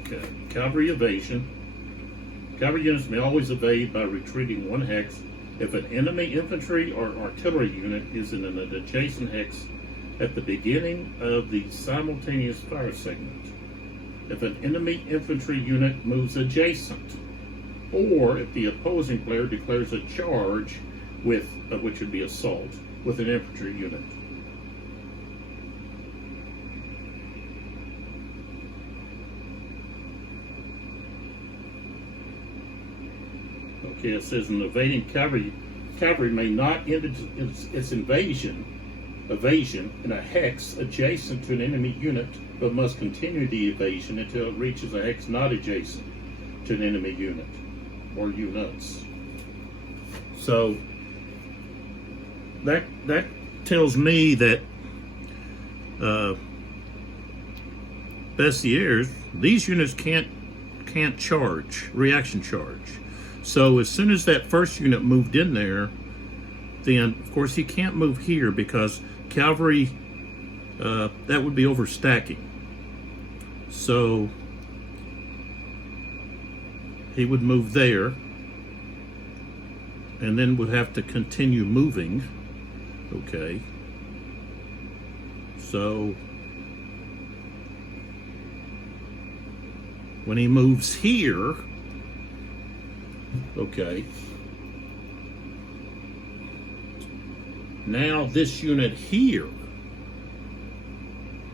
Okay, cavalry evasion. Cavalry units may always evade by retreating 1 hex if an enemy infantry or artillery unit is in an adjacent hex at the beginning of the simultaneous fire segment, if an enemy infantry unit moves adjacent, or if the opposing player declares a charge with, which would be assault, with an infantry unit. Okay, it says an evading cavalry may not end its evasion in a hex adjacent to an enemy unit, but must continue the evasion until it reaches a hex not adjacent to an enemy unit or units. So that tells me that Bessieres, these units can't charge, reaction charge. So as soon as that first unit moved in there, then of course he can't move here because cavalry, that would be overstacking. So he would move there, and then would have to continue moving. Okay, so when he moves here, okay, now this unit here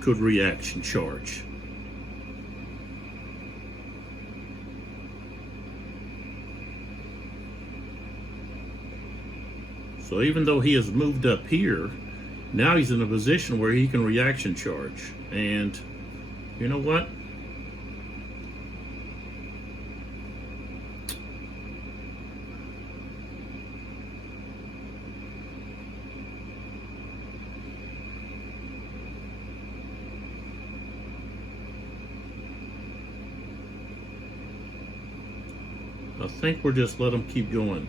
could reaction charge. So even though he has moved up here, now he's in a position where he can reaction charge. And you know what? I think we'll just let him keep going.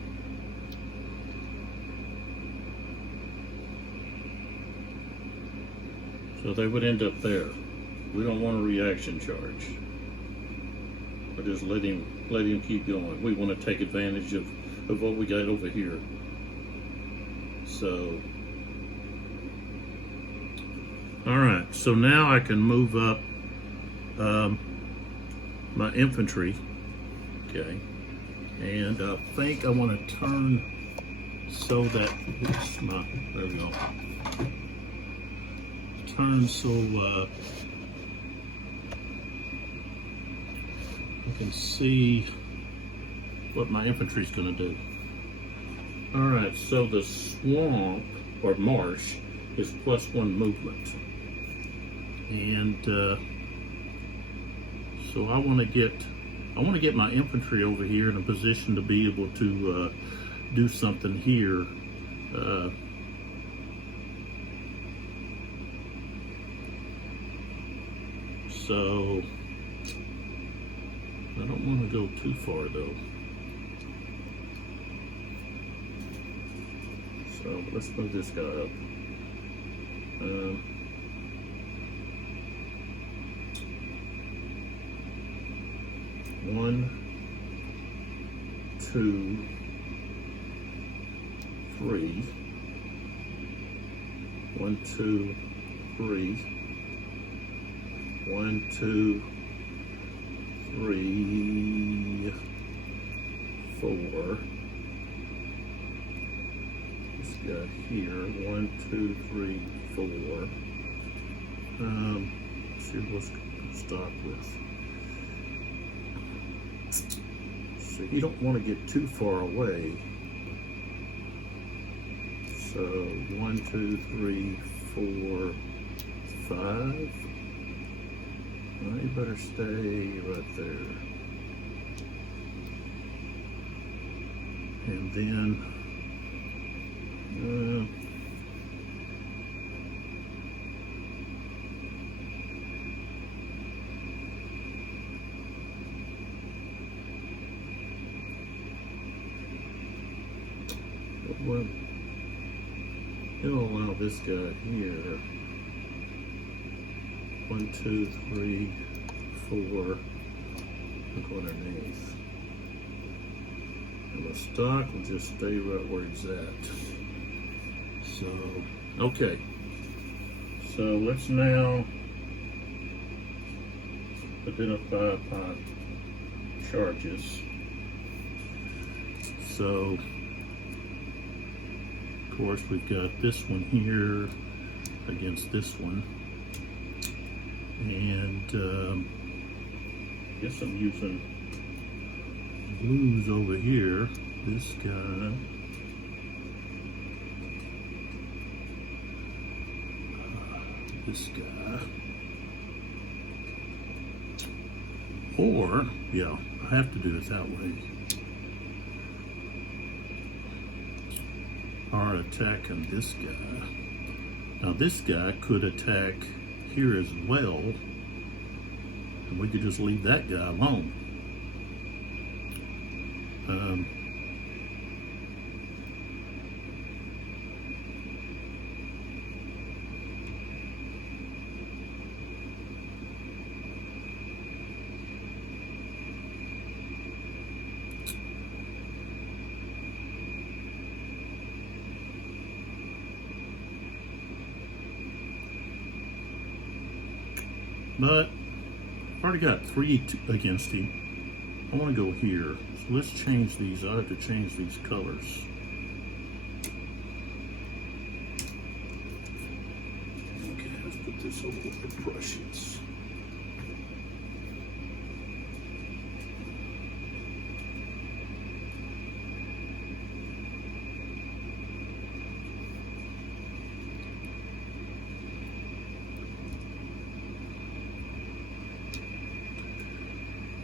So they would end up there. We don't want a reaction charge. We're just let him keep going. We want to take advantage of what we got over here. So, all right. So now I can move up my infantry. Okay, and I think I want to turn so that there we go. Turn so I can see what my infantry is going to do. All right, so the swamp or marsh is +1 movement, and so I want to get my infantry over here in a position to be able to do something here. So I don't want to go too far though. So let's move this guy up. 1, 2, 3. 1, 2, 3. 1, 2, 3, 4. This guy here. 1, 2, 3, 4. See what's stop with. So you don't want to get too far away. So 1, 2, 3, 4, 5. Well, you better stay right there. And then well, it'll allow this guy here. 1, 2, 3, 4. Look underneath. And the stock will just stay right where it's at. So, okay. So let's now identify my charges. So, of course, we've got this one here against this one. And I guess I'm using blues over here. This guy. This guy. Or, yeah, I have to do it that way. Are attacking this guy. Now this guy could attack here as well, and we could just leave that guy alone. But I've already got 3 against him. I want to go here. So let's change these. I have to change these colors. Okay, let's put this over with the Prussians.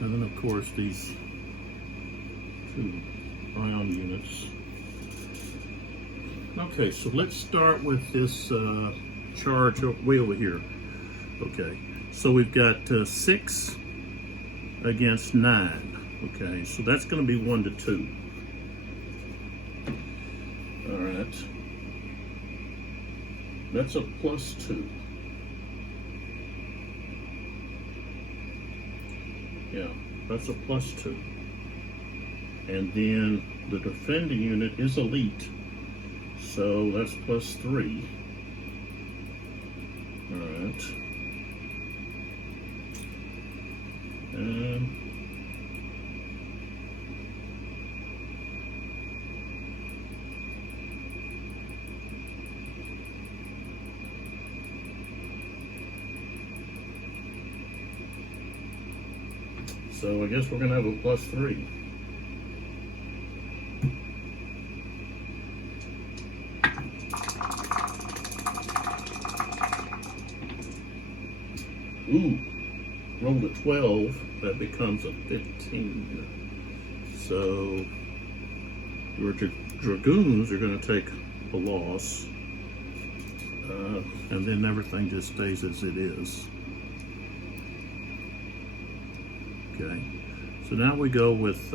And then, of course, these 2 brown units. Okay, so let's start with this charge way over here. Okay, so we've got 6 against 9. Okay, so that's going to be 1 to 2. All right, that's a +2. Yeah, that's a +2. And then the defending unit is elite, so that's +3. All right. So I guess we're going to have a +3. Ooh, rolled a 12, that becomes a 15. So your dragoons are going to take a loss, and then everything just stays as it is. Okay, so now we go with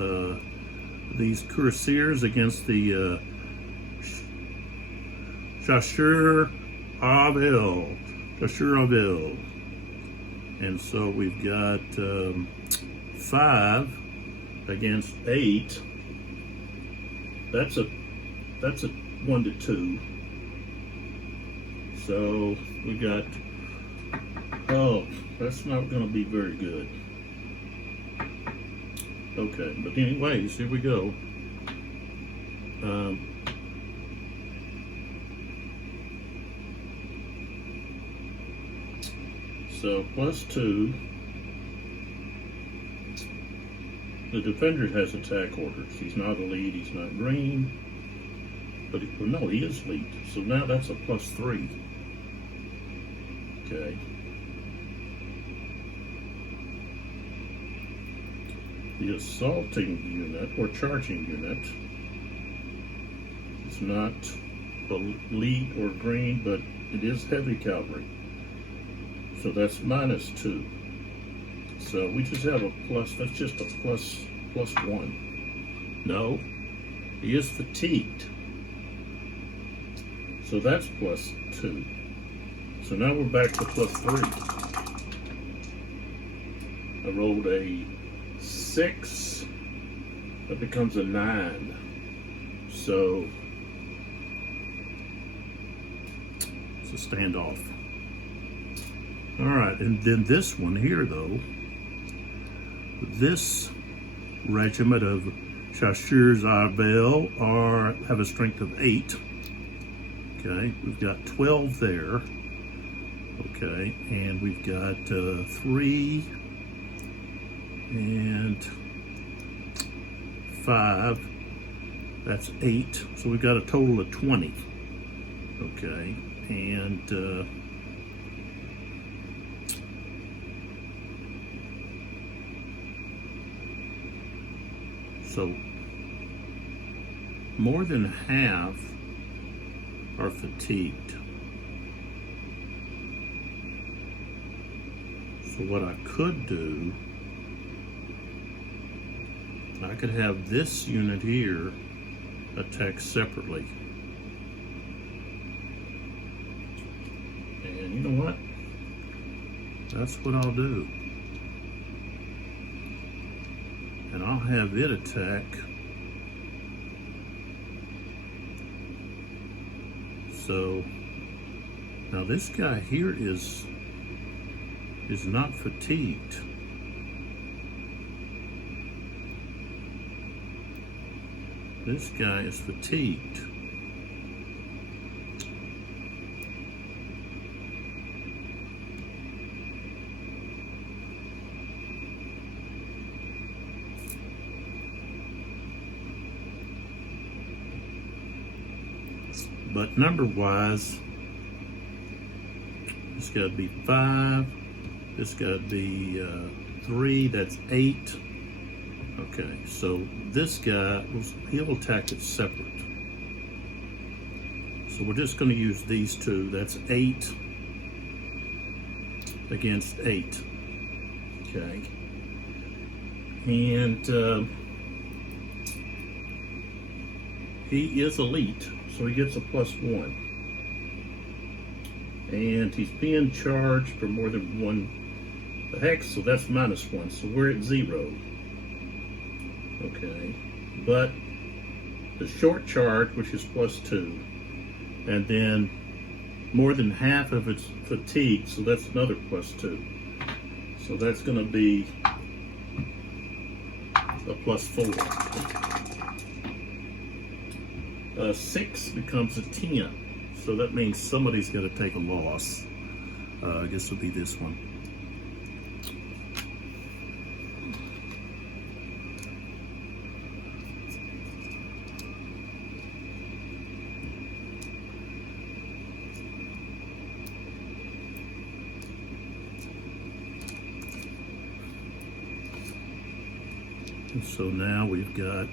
these cuirassiers against the Chasseurs Avil. And so we've got 5 against 8. That's a 1 to 2. So we got, oh, that's not going to be very good. Okay, but anyways, here we go. So +2. The defender has attack orders. He's not elite, he's not green. But well, no, he is elite. So now that's a +3. Okay. The assaulting unit or charging unit is not elite or green, but it is heavy cavalry. So that's -2. So we just have a plus, that's just a +1. No, he is fatigued. So that's +2. So now we're back to +3. I rolled a 6, that becomes a 9. So it's a standoff. All right, and then this one here, though, this regiment of Chasseurs Avil have a strength of 8. Okay, we've got 12 there. Okay, and we've got 3 and 5. That's 8. So we've got a total of 20. Okay, and so more than half are fatigued. So what I could do, I could have this unit here attack separately. And you know what? That's what I'll do. And I'll have it attack. So now this guy here is is not fatigued. This guy is fatigued. But number-wise, it's got to be 5. This got to be 3. That's 8. Okay, so this guy, he'll attack it separate. So we're just going to use these two. That's 8 against 8. Okay. And he is elite, so he gets a +1. And he's being charged for more than 1 hex, so that's -1. So we're at 0. Okay, but the short charge, which is +2, and then more than half of its fatigue, so that's another +2. So that's going to be a +4. 6 becomes a 10, so that means somebody's got to take a loss. I guess it'll be this one. And so now we've got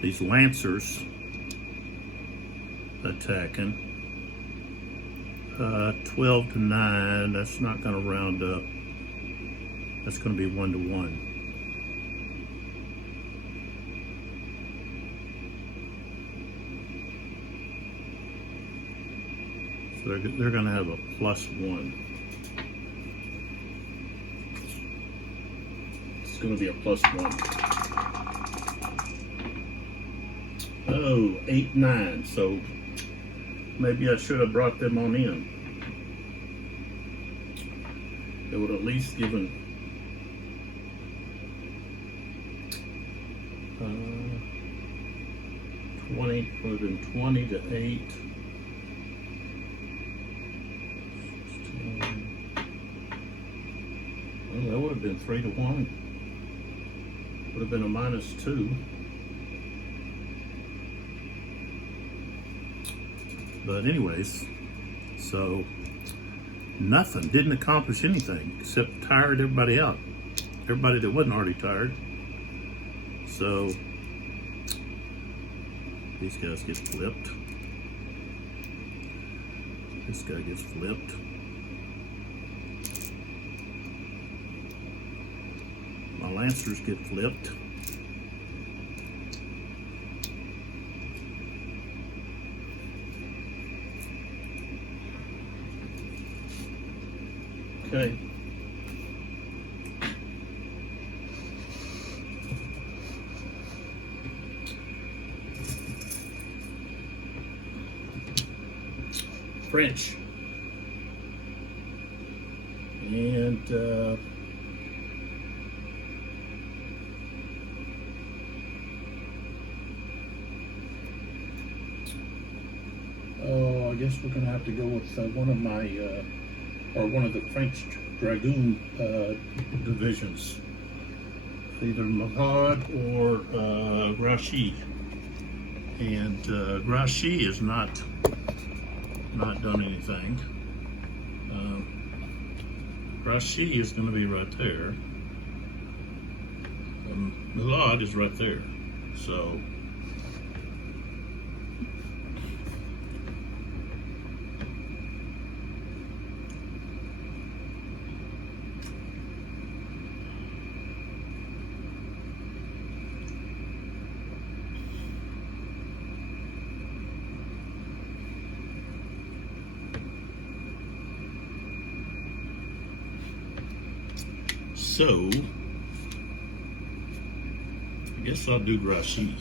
these Lancers attacking. 12 to 9, that's not going to round up. That's going to be 1 to 1. So they're going to have a +1. It's going to be a +1. Oh, 8, 9. So maybe I should have brought them on in. It would at least given 20, would have been 20 to 8. Well, that would have been 3 to 1. Would have been a -2. But anyways, so nothing, didn't accomplish anything except tired everybody out. Everybody that wasn't already tired. So these guys get flipped. This guy gets flipped. My Lancers get flipped. Okay. French. And oh, I guess we're going to have to go with one of my or one of the French Dragoon divisions, either Mahad or Grouchy. And Grouchy is not done anything. Grouchy is going to be right there. Mahad is right there. So I guess I'll do Grouchy.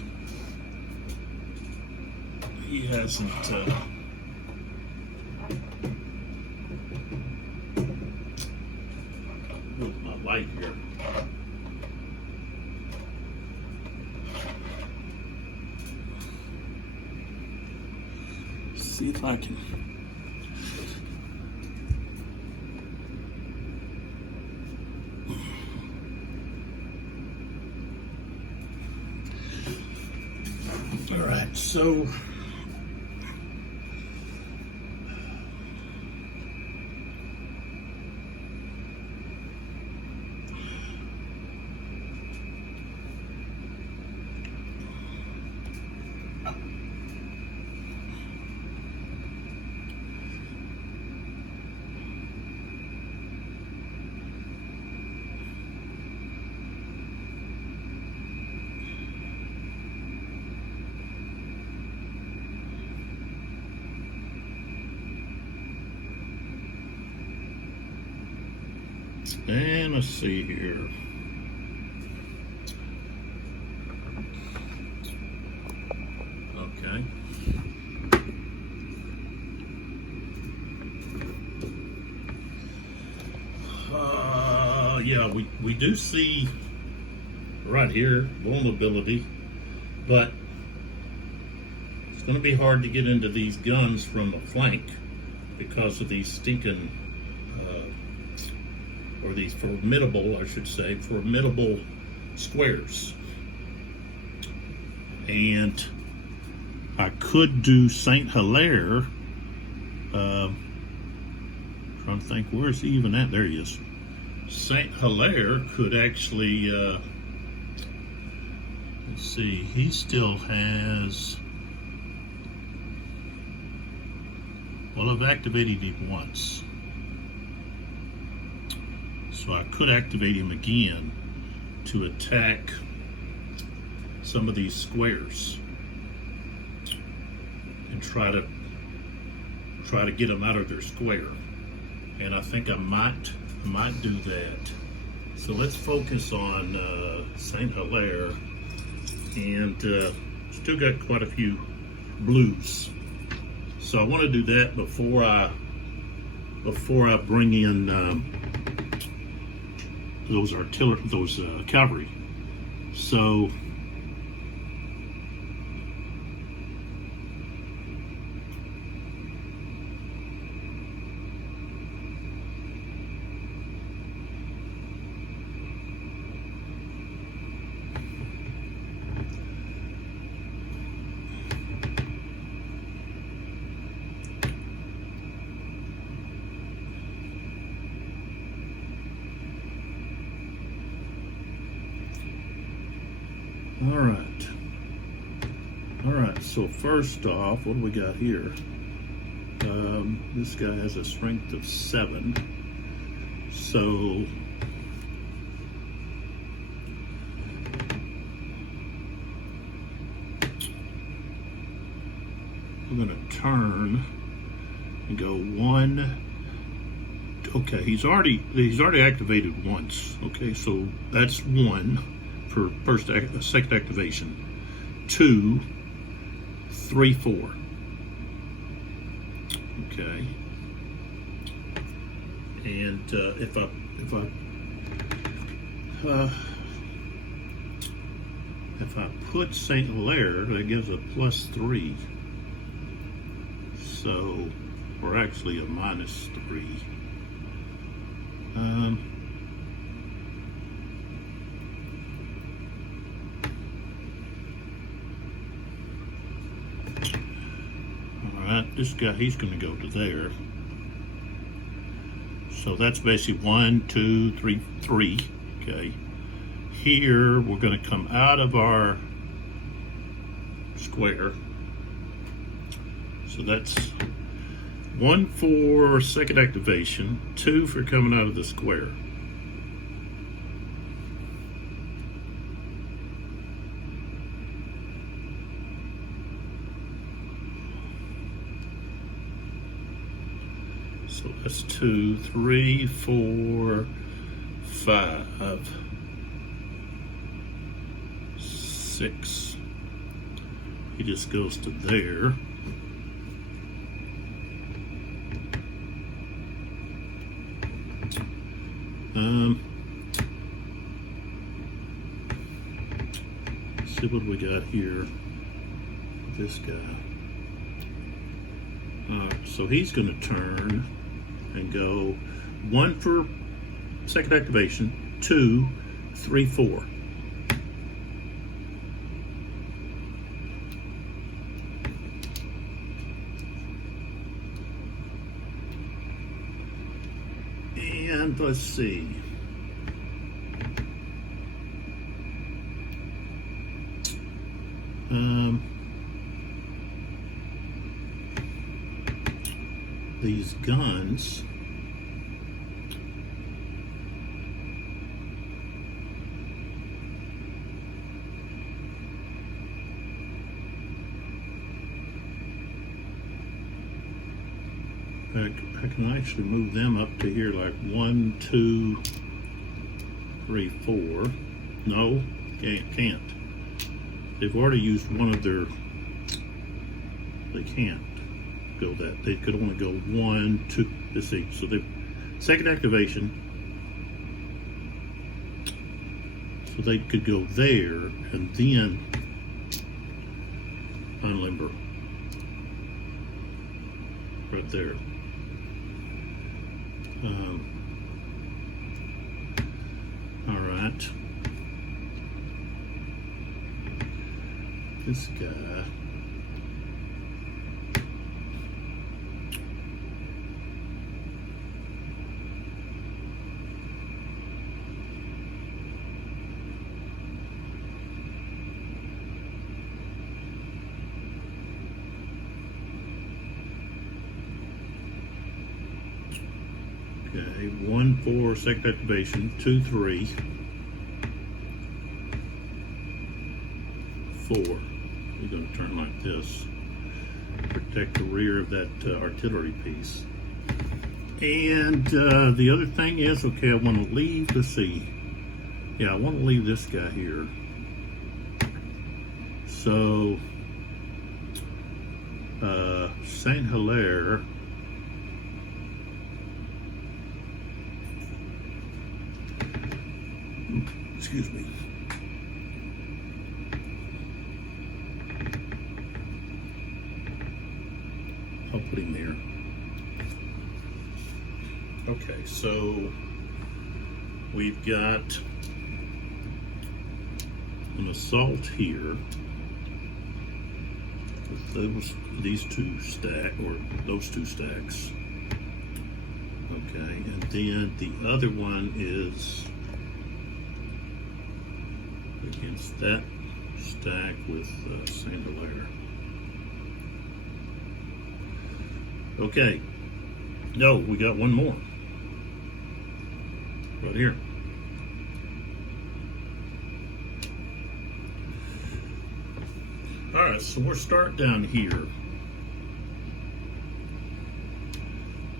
He hasn't see if I can. All right, so and let's see here. Okay. Yeah, we do see right here vulnerability, but it's going to be hard to get into these guns from the flank because of these stinking or these formidable, I should say, formidable squares. And I could do Saint Hilaire. Trying to think, where's he even at? There he is. Saint Hilaire could actually, let's see, he still has, well, I've activated him once. So I could activate him again to attack some of these squares and try to get them out of their square. And I think I might do that. So let's focus on Saint Hilaire, and still got quite a few blues. So I want to do that before I bring in those artillery, those cavalry. So all right, so first off, what do we got here? This guy has a strength of 7, so we're gonna turn and go 1. Okay, he's already activated once. Okay, so that's 1 for second activation. 2, 3, 4. Okay, and if I put Saint Hilaire, that gives a +3. So we're actually a -3. This guy, he's going to go to there. So that's basically 1, 2, 3, 3. Okay. Here, we're going to come out of our square. So that's 1 for second activation, 2 for coming out of the square. So that's 2, 3, 4, 5, 6. He just goes to there. See what we got here. This guy. So he's going to turn and go 1 for second activation, 2, 3, 4. And let's see. These guns, I can actually move them up to here, like 1, 2, 3, 4. No, can't. They've already used one of their. They can't go that. They could only go 1, 2. Let's see. So the second activation. So they could go there and then unlimber right there. All right. This guy. Okay, 1 for second activation, 2, 3, 4. You're going to turn like this, protect the rear of that artillery piece. And the other thing is, okay, I want to leave, let's see. Yeah, I want to leave this guy here. So, Saint Hilaire. Excuse me. I'll put him there. Okay, so we've got an assault here with these two stacks, or those two stacks. Okay, and then the other one is against that stack with Saint Hilaire. Okay. No, we got one more. Right here. Alright, so we'll start down here.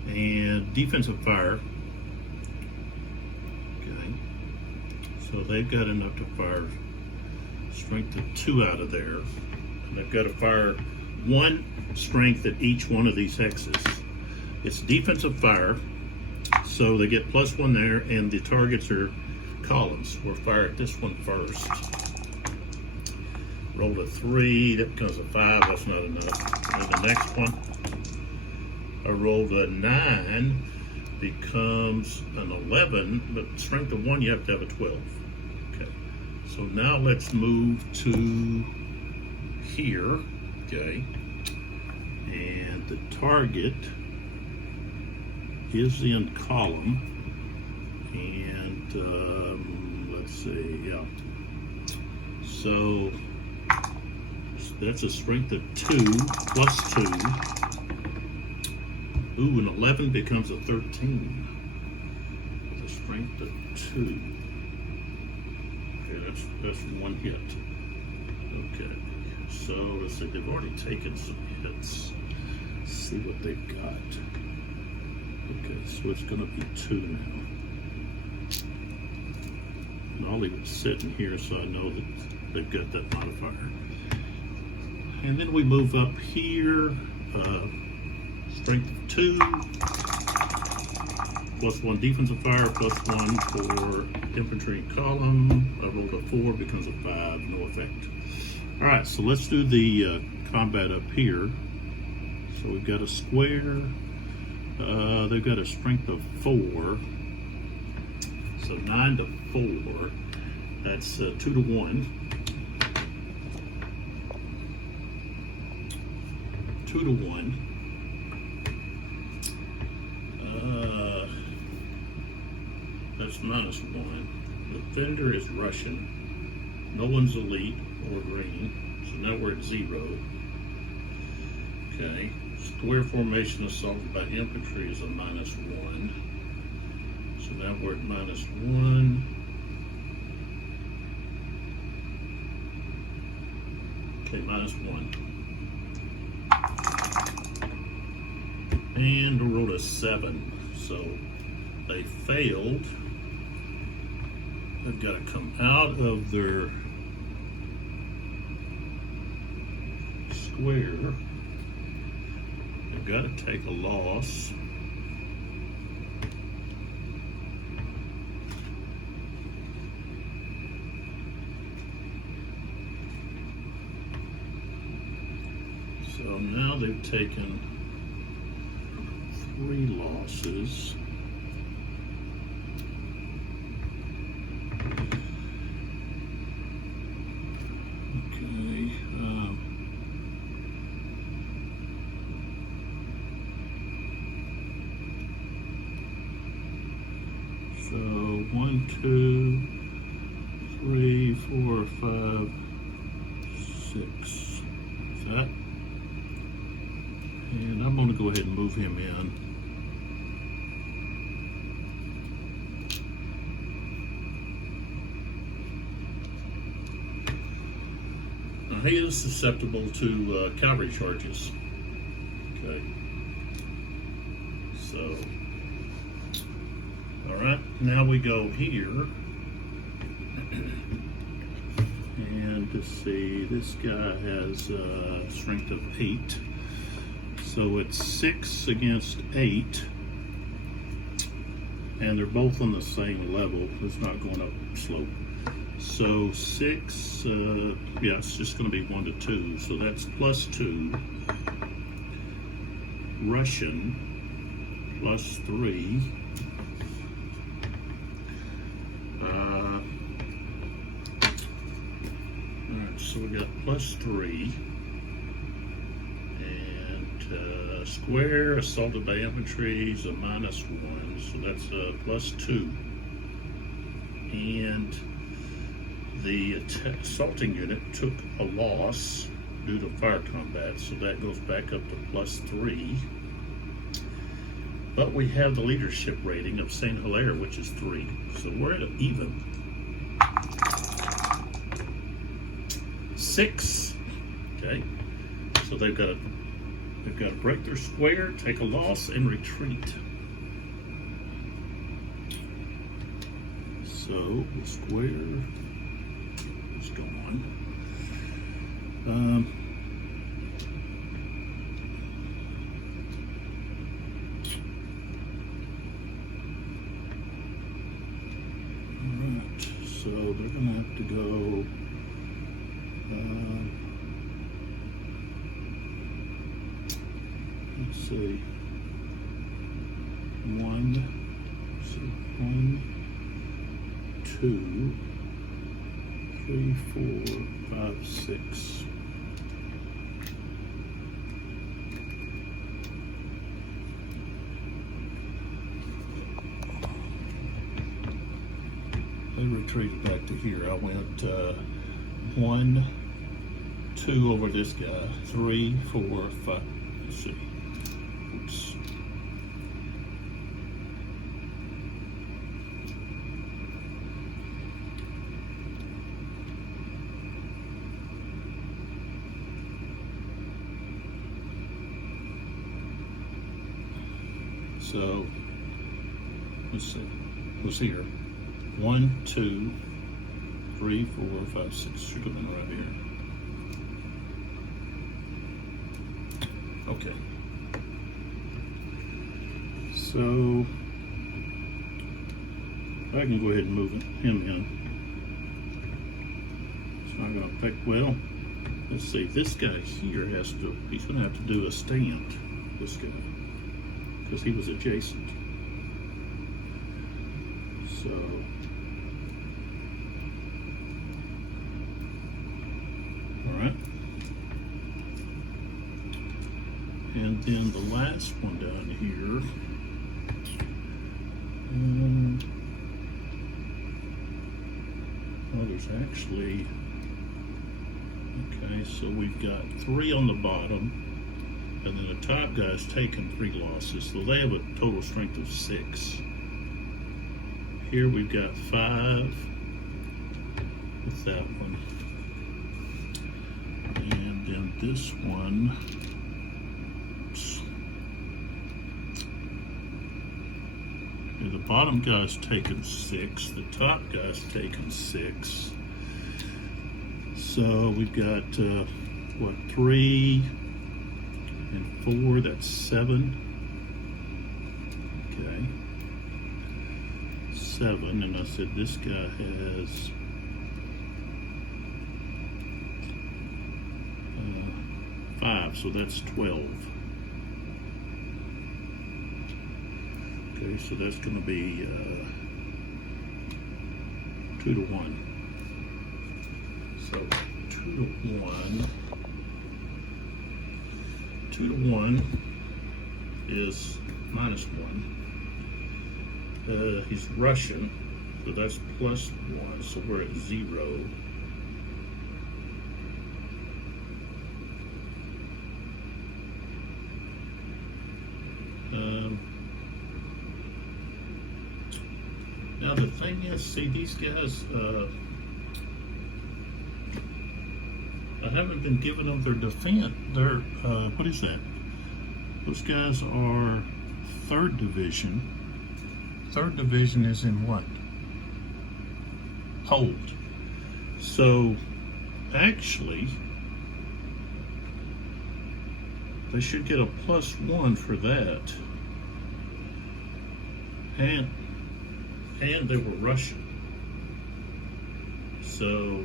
And defensive fire. Okay. So they've got enough to fire strength of 2 out of there. And they've got to fire 1 strength at each one of these hexes. It's defensive fire, so they get +1 there, and the targets are columns. We'll fire at this one first. Rolled a 3, that becomes a 5, that's not enough. And the next one, I rolled a 9, becomes an 11, but strength of 1, you have to have a 12. Okay, so now let's move to here, okay, and the target is in column, and let's see, yeah, so that's a strength of 2 +2. Ooh, an 11 becomes a 13 with a strength of 2. Okay, that's 1 hit. Okay, so let's see, they've already taken some hits. Let's see what they've got. Okay, so it's going to be 2 now. And I'll leave it sitting here so I know that they've got that modifier. And then we move up here, strength of 2, +1 defensive fire, +1 for infantry column. I rolled a 4, becomes a 5, no effect. All right, so let's do the combat up here. So we've got a square. They've got a strength of 4. So 9 to 4. That's 2 to 1. 2 to 1. That's -1. The vendor is Russian. No one's elite or green. So now we're at 0. Okay. Square formation assaulted by infantry is a -1. So now we're at -1. Okay, -1. And I rolled a 7. So they failed. They've got to come out of their square. They've got to take a loss. So now they've taken 3 losses. So 1, 2, 3, 4, 5, 6. Is that? And I'm going to go ahead and move him in. Now he is susceptible to cavalry charges. Okay. So. Alright, now we go here, and to see, this guy has a strength of 8, so it's 6 against 8, and they're both on the same level. It's not going up slope. So 6, yeah, it's just going to be 1 to 2, so that's +2, Russian, +3, so we got +3, and square assaulted by infantry is a -1, so that's a +2, and the assaulting unit took a loss due to fire combat, so that goes back up to +3. But we have the leadership rating of Saint Hilaire, which is 3, so we're at even. 6. Okay, so they've got to break their square, take a loss, and retreat. So the square is gone. All right, so they're going to have to go. Let's see. 1, 2, 3, 4, 5, 6. They retreated back to here. I went 1, 2 over this guy, 3, 4, 5. Let's see. Oops. So let's see. Who's here? 1, 2, 3, 4, 5, 6. Should have been right here. Okay. So I can go ahead and move him in. It's not going to affect, well, let's see, this guy here he's going to have to do a stand, this guy, because he was adjacent. So, all right. And then the last one down here, well, there's actually, okay, so we've got 3 on the bottom, and then the top guy's taken 3 losses, so they have a total strength of 6. Here we've got 5 with that one, and then this one, the bottom guy's taken 6, the top guy's taken 6. So we've got, 3 and 4, that's 7. Okay. 7, and I said this guy has 5, so that's 12. Okay, so that's going to be 2 to 1. So 2 to 1. 2 to 1 is -1. He's Russian, so that's +1. So we're at 0. Now the thing is, see, these guys, I haven't been giving them their defense. Their, what is that? Those guys are 3rd division. 3rd division is in what? Hold. So, actually, they should get a +1 for that. And they were Russian. So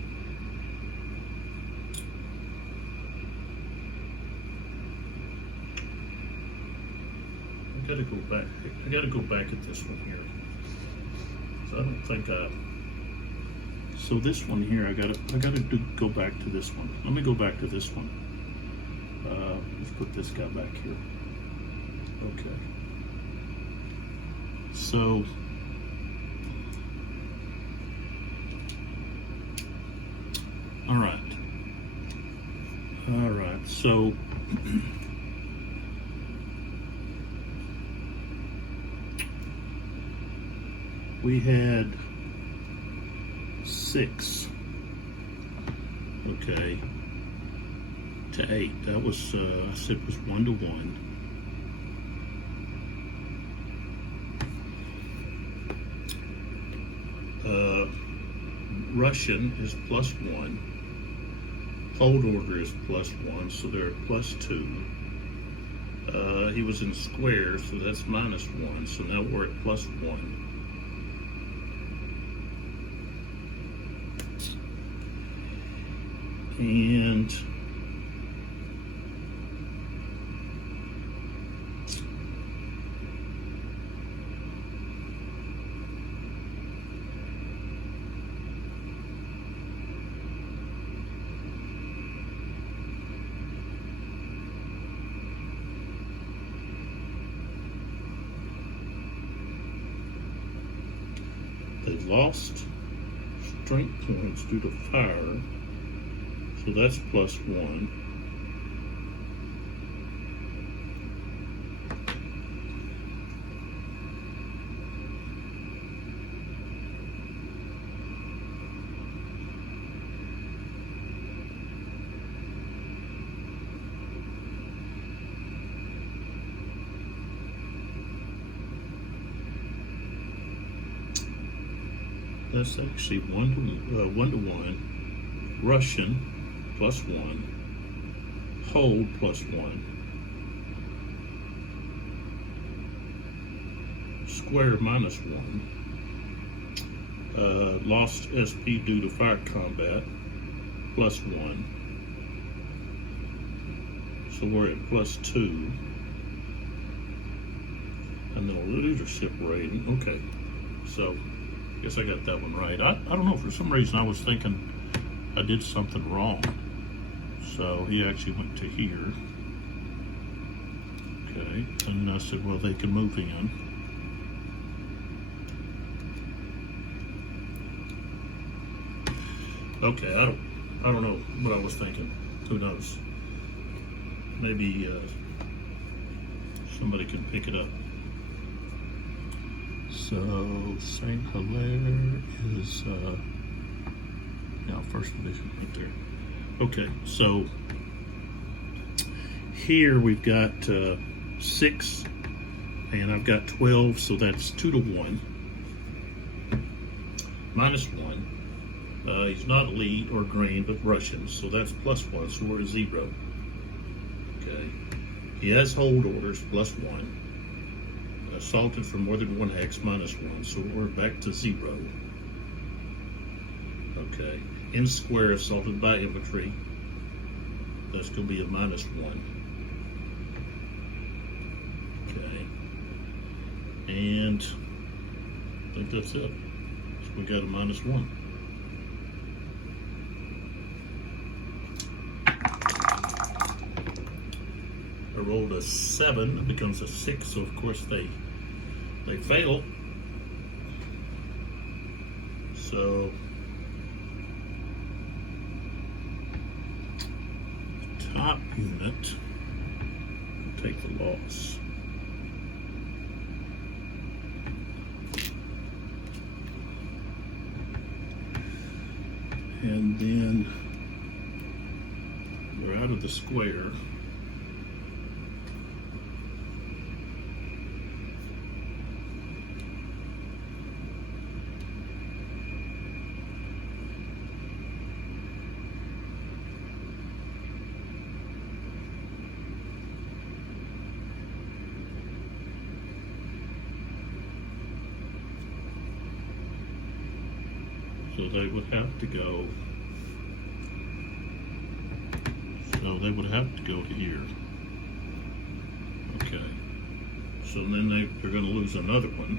I gotta go back. I gotta go back at this one here. So I don't think so this one here, I gotta go back to this one. Let me go back to this one. Let's put this guy back here. Okay. So all right, so we had 6, okay, to 8. That was, I said, was 1 to 1. Russian is +1. Hold order is +1, so they're at +2. He was in square, so that's -1. So now we're at +1. And they lost strength points due to fire, so that's +1. That's actually 1 to 1. Russian +1. Hold +1. Square -1. Lost SP due to fire combat +1. So we're at +2. And then leadership rating. Okay. So I guess I got that one right. I don't know, for some reason I was thinking I did something wrong. So he actually went to here. Okay. And I said, well, they can move in. Okay, I don't know what I was thinking. Who knows? Maybe somebody can pick it up. So St. Hilaire is first division right there. Okay, so here we've got 6, and I've got 12, so that's 2-1. -1. He's not elite or green, but Russian, so that's +1, so we're at 0. Okay. He has hold orders, +1. Assaulted for more than 1 hex, -1, so we're back to 0. Okay. In square, assaulted by infantry. That's going to be a -1. Okay. And I think that's it. So we got a -1. I rolled a 7, it becomes a 6, so of course they fail. So top unit take the loss. And then we're out of the square. So they would have to go. So they would have to go to here. Okay. So then they're going to lose another one.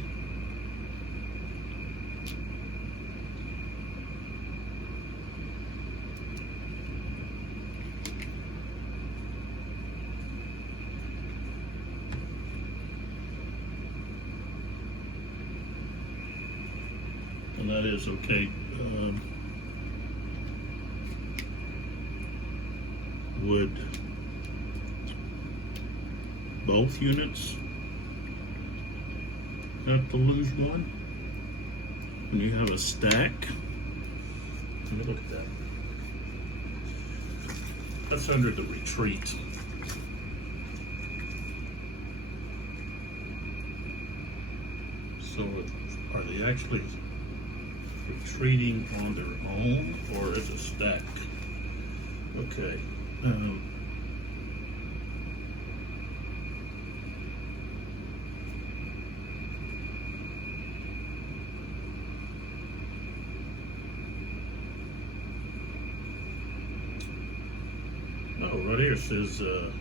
And that is okay. Would both units have to lose one when you have a stack? Let me look at that. That's under the retreat. So are they actually retreating on their own, or as a stack? Okay. Right here it says a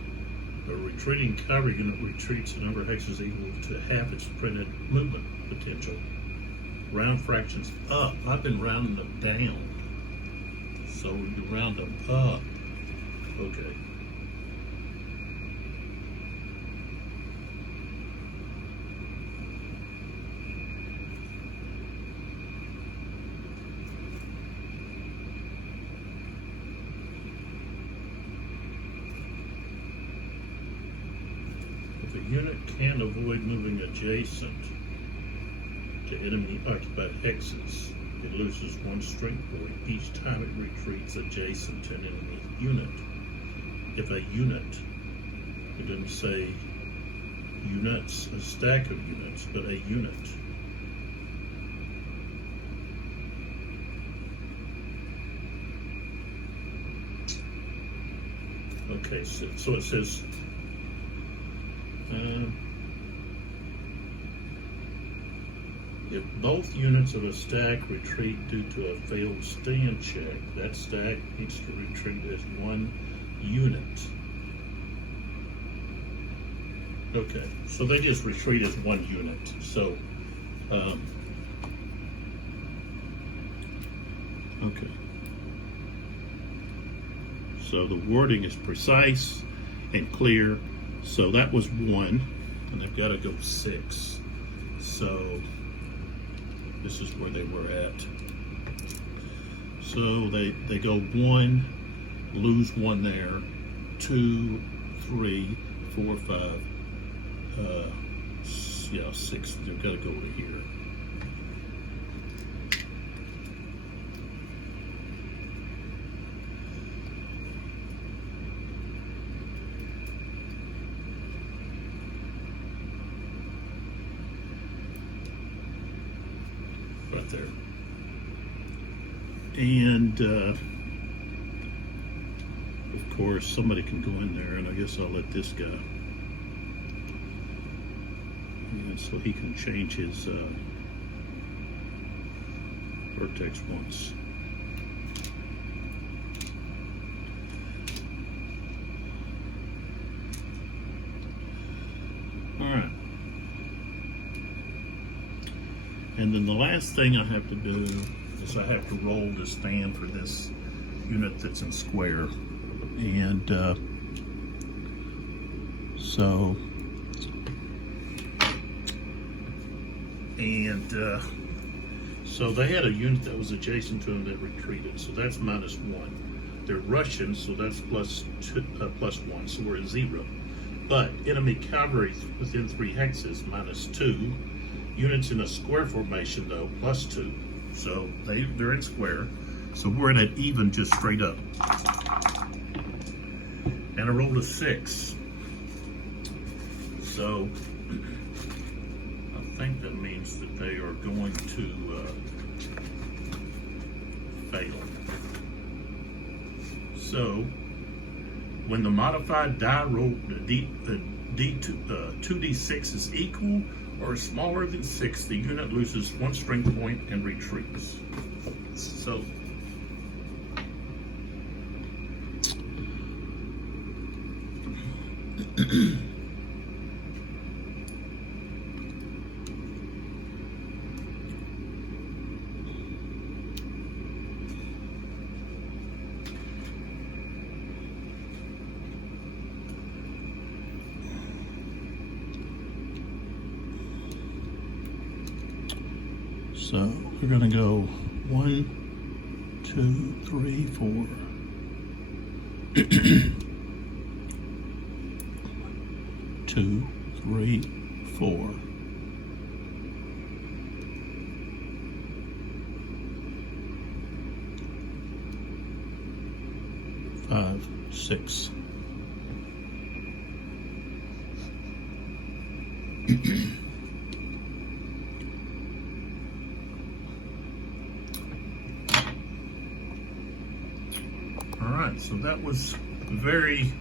retreating cavalry unit retreats the number of hexes equal to half its printed movement potential. Round fractions up. I've been rounding them down. So you round them up. Okay. If a unit can avoid moving adjacent to enemy occupied hexes, it loses 1 strength point each time it retreats adjacent to an enemy unit. If a unit, it didn't say units, a stack of units, but a unit. Okay, so it says if both units of a stack retreat due to a failed stand check, that stack needs to retreat as 1 unit. Okay, so they just retreat as one unit. So, okay. So the wording is precise and clear. So that was 1, and they've got to go 6. So this is where they were at. So they go 1, lose 1 there, 2, 3, 4, 5, 6. They've got to go to here. Right there. And of course somebody can go in there, and I guess I'll let this guy, and so he can change his vertex once. All right. And then the last thing I have to do is I have to roll the stand for this unit that's in square. And so they had a unit that was adjacent to them that retreated, so that's -1. They're Russian, so that's +1, so we're at 0. But enemy cavalry within 3 hexes, -2. Units in a square formation, though, +2. So they're in square. So we're at even, just straight up. And I rolled a 6. So I think that means that they are going to fail. So when the modified die roll, the 2d6 is equal or smaller than 6, the unit loses 1 strength point and retreats. So So we're going to go 1, 2, 3, 4. 2, 3, 4. 5, 6. All right, so that was very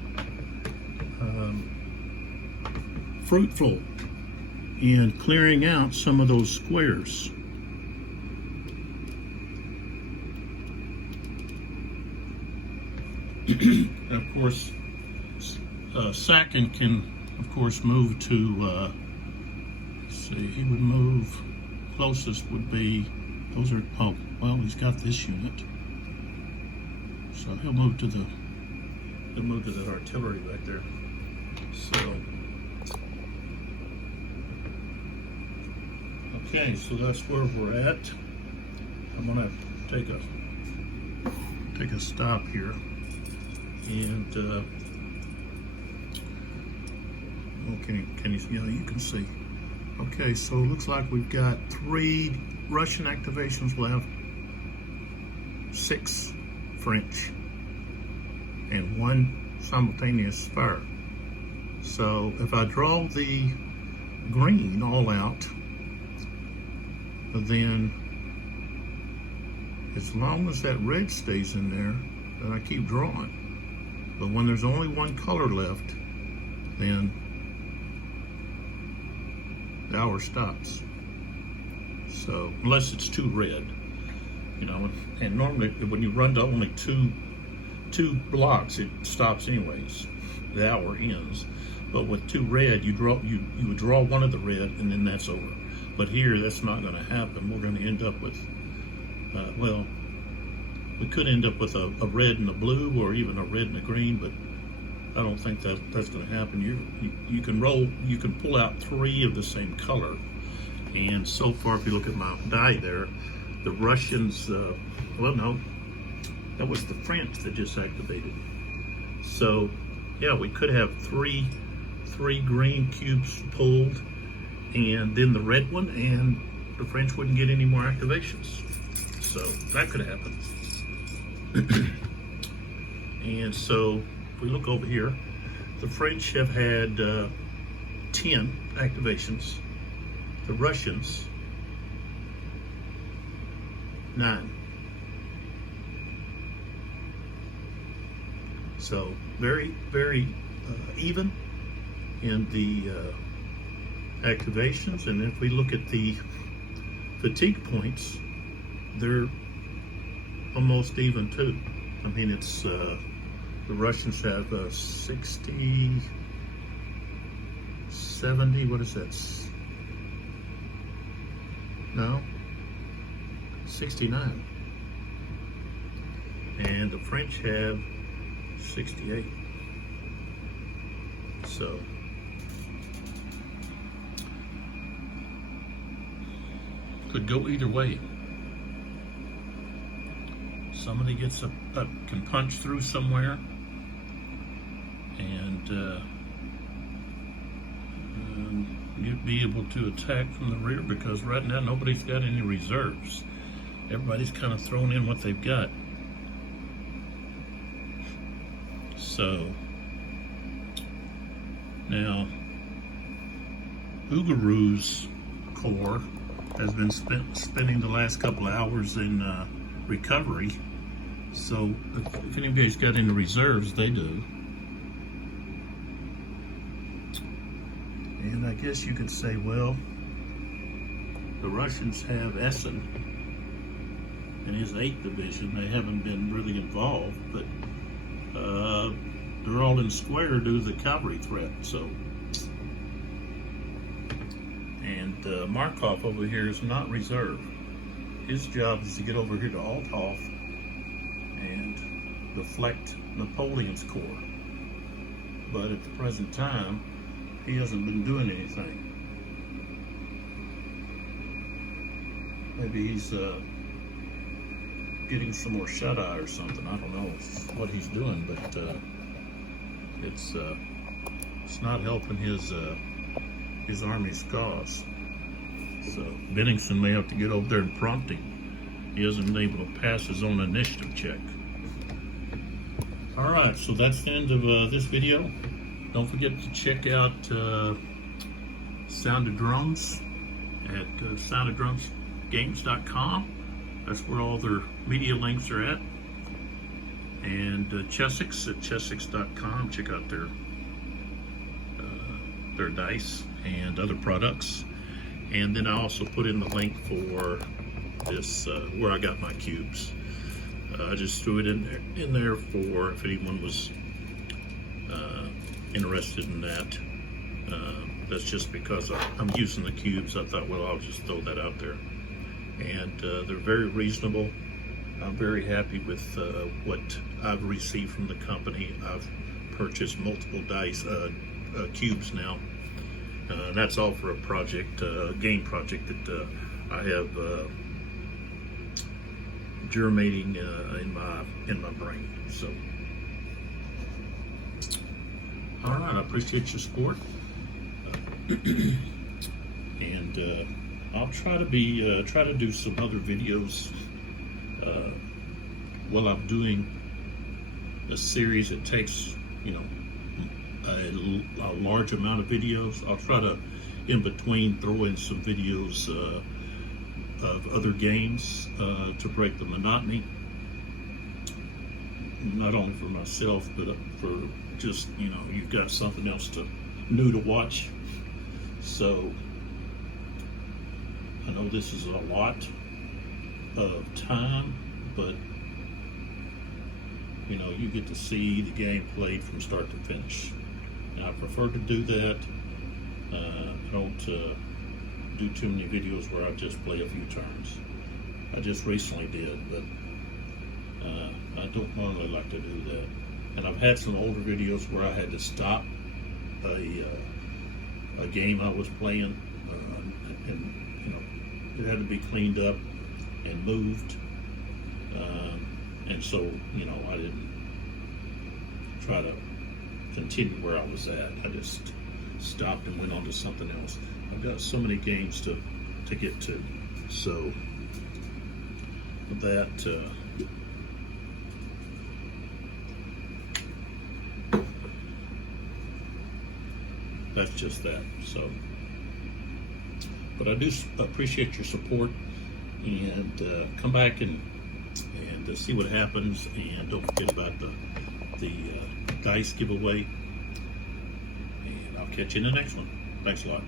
fruitful in clearing out some of those squares. And of course, Sakin can, of course, move to, let's see, he would move, closest would be, those are, oh, well, he's got this unit. So he'll move to the artillery back there. So, okay, so that's where we're at. I'm gonna take a stop here, and can you see? Yeah, you can see. Okay, so it looks like we've got 3 Russian activations left, 6 French, and 1 simultaneous fire. So if I draw the green all out, then as long as that red stays in there, then I keep drawing. But when there's only 1 color left, then the hour stops. So unless it's too red, you know, and normally when you run to only two blocks, it stops anyways. The hour ends. But with 2 red, you would draw one of the red, and then that's over. But here, that's not going to happen. We're going to end up with, well, we could end up with a red and a blue, or even a red and a green, but I don't think that's going to happen. You can pull out 3 of the same color, and so far, if you look at my die there, the Russians, well, no, that was the French that just activated. So, yeah, we could have three green cubes pulled, and then the red one, and the French wouldn't get any more activations. So that could happen. And so if we look over here, the French have had 10 activations. The Russians, 9. So very, very even in the activations. And if we look at the fatigue points, they're almost even too. I mean, it's the Russians have 60, 70, what is that? No, 69. And the French have 68. So could go either way. Somebody gets can punch through somewhere, and you'd be able to attack from the rear, because right now nobody's got any reserves. Everybody's kind of thrown in what they've got. So now Ugeru's corps has been spending the last couple of hours in recovery. So if anybody's got any reserves, they do. And I guess you could say, well, the Russians have Essen in his 8th division. They haven't been really involved, but they're all in square due to the cavalry threat. So, and Markov over here is not reserve. His job is to get over here to Althoff and deflect Napoleon's corps. But at the present time, he hasn't been doing anything. Maybe he's getting some more shut-eye or something. I don't know what he's doing, but it's not helping his army's cause. So Bennington may have to get over there and prompt him. He hasn't been able to pass his own initiative check. All right, so that's the end of this video. Don't forget to check out Sound of Drums at soundofdrumsgames.com. That's where all their media links are at. And Chessex at chessex.com. Check out their dice and other products. And then I also put in the link for this where I got my cubes. I just threw it in there for if anyone was interested in that. That's just because I'm using the cubes. I thought, well, I'll just throw that out there. And they're very reasonable. I'm very happy with what I've received from the company. I've purchased multiple dice cubes now. That's all for a project, game project that I have germinating in my brain. So, all right, I appreciate your support, and I'll try to do some other videos while I'm doing a series that takes, you know, a large amount of videos. I'll try to, in between, throw in some videos of other games to break the monotony, not only for myself, but for just, you know, you've got something else new to watch. So I know this is a lot of time, but you know, you get to see the game played from start to finish. And I prefer to do that. I don't do too many videos where I just play a few turns. I just recently did, but I don't normally like to do that. And I've had some older videos where I had to stop a game I was playing, and you know, it had to be cleaned up and moved, and so you know, I didn't try to continue where I was at. I just stopped and went on to something else. I've got so many games to get to, so that that's just that. So, but I do appreciate your support, and come back and see what happens, and don't forget about the dice giveaway, and I'll catch you in the next one. Thanks a lot.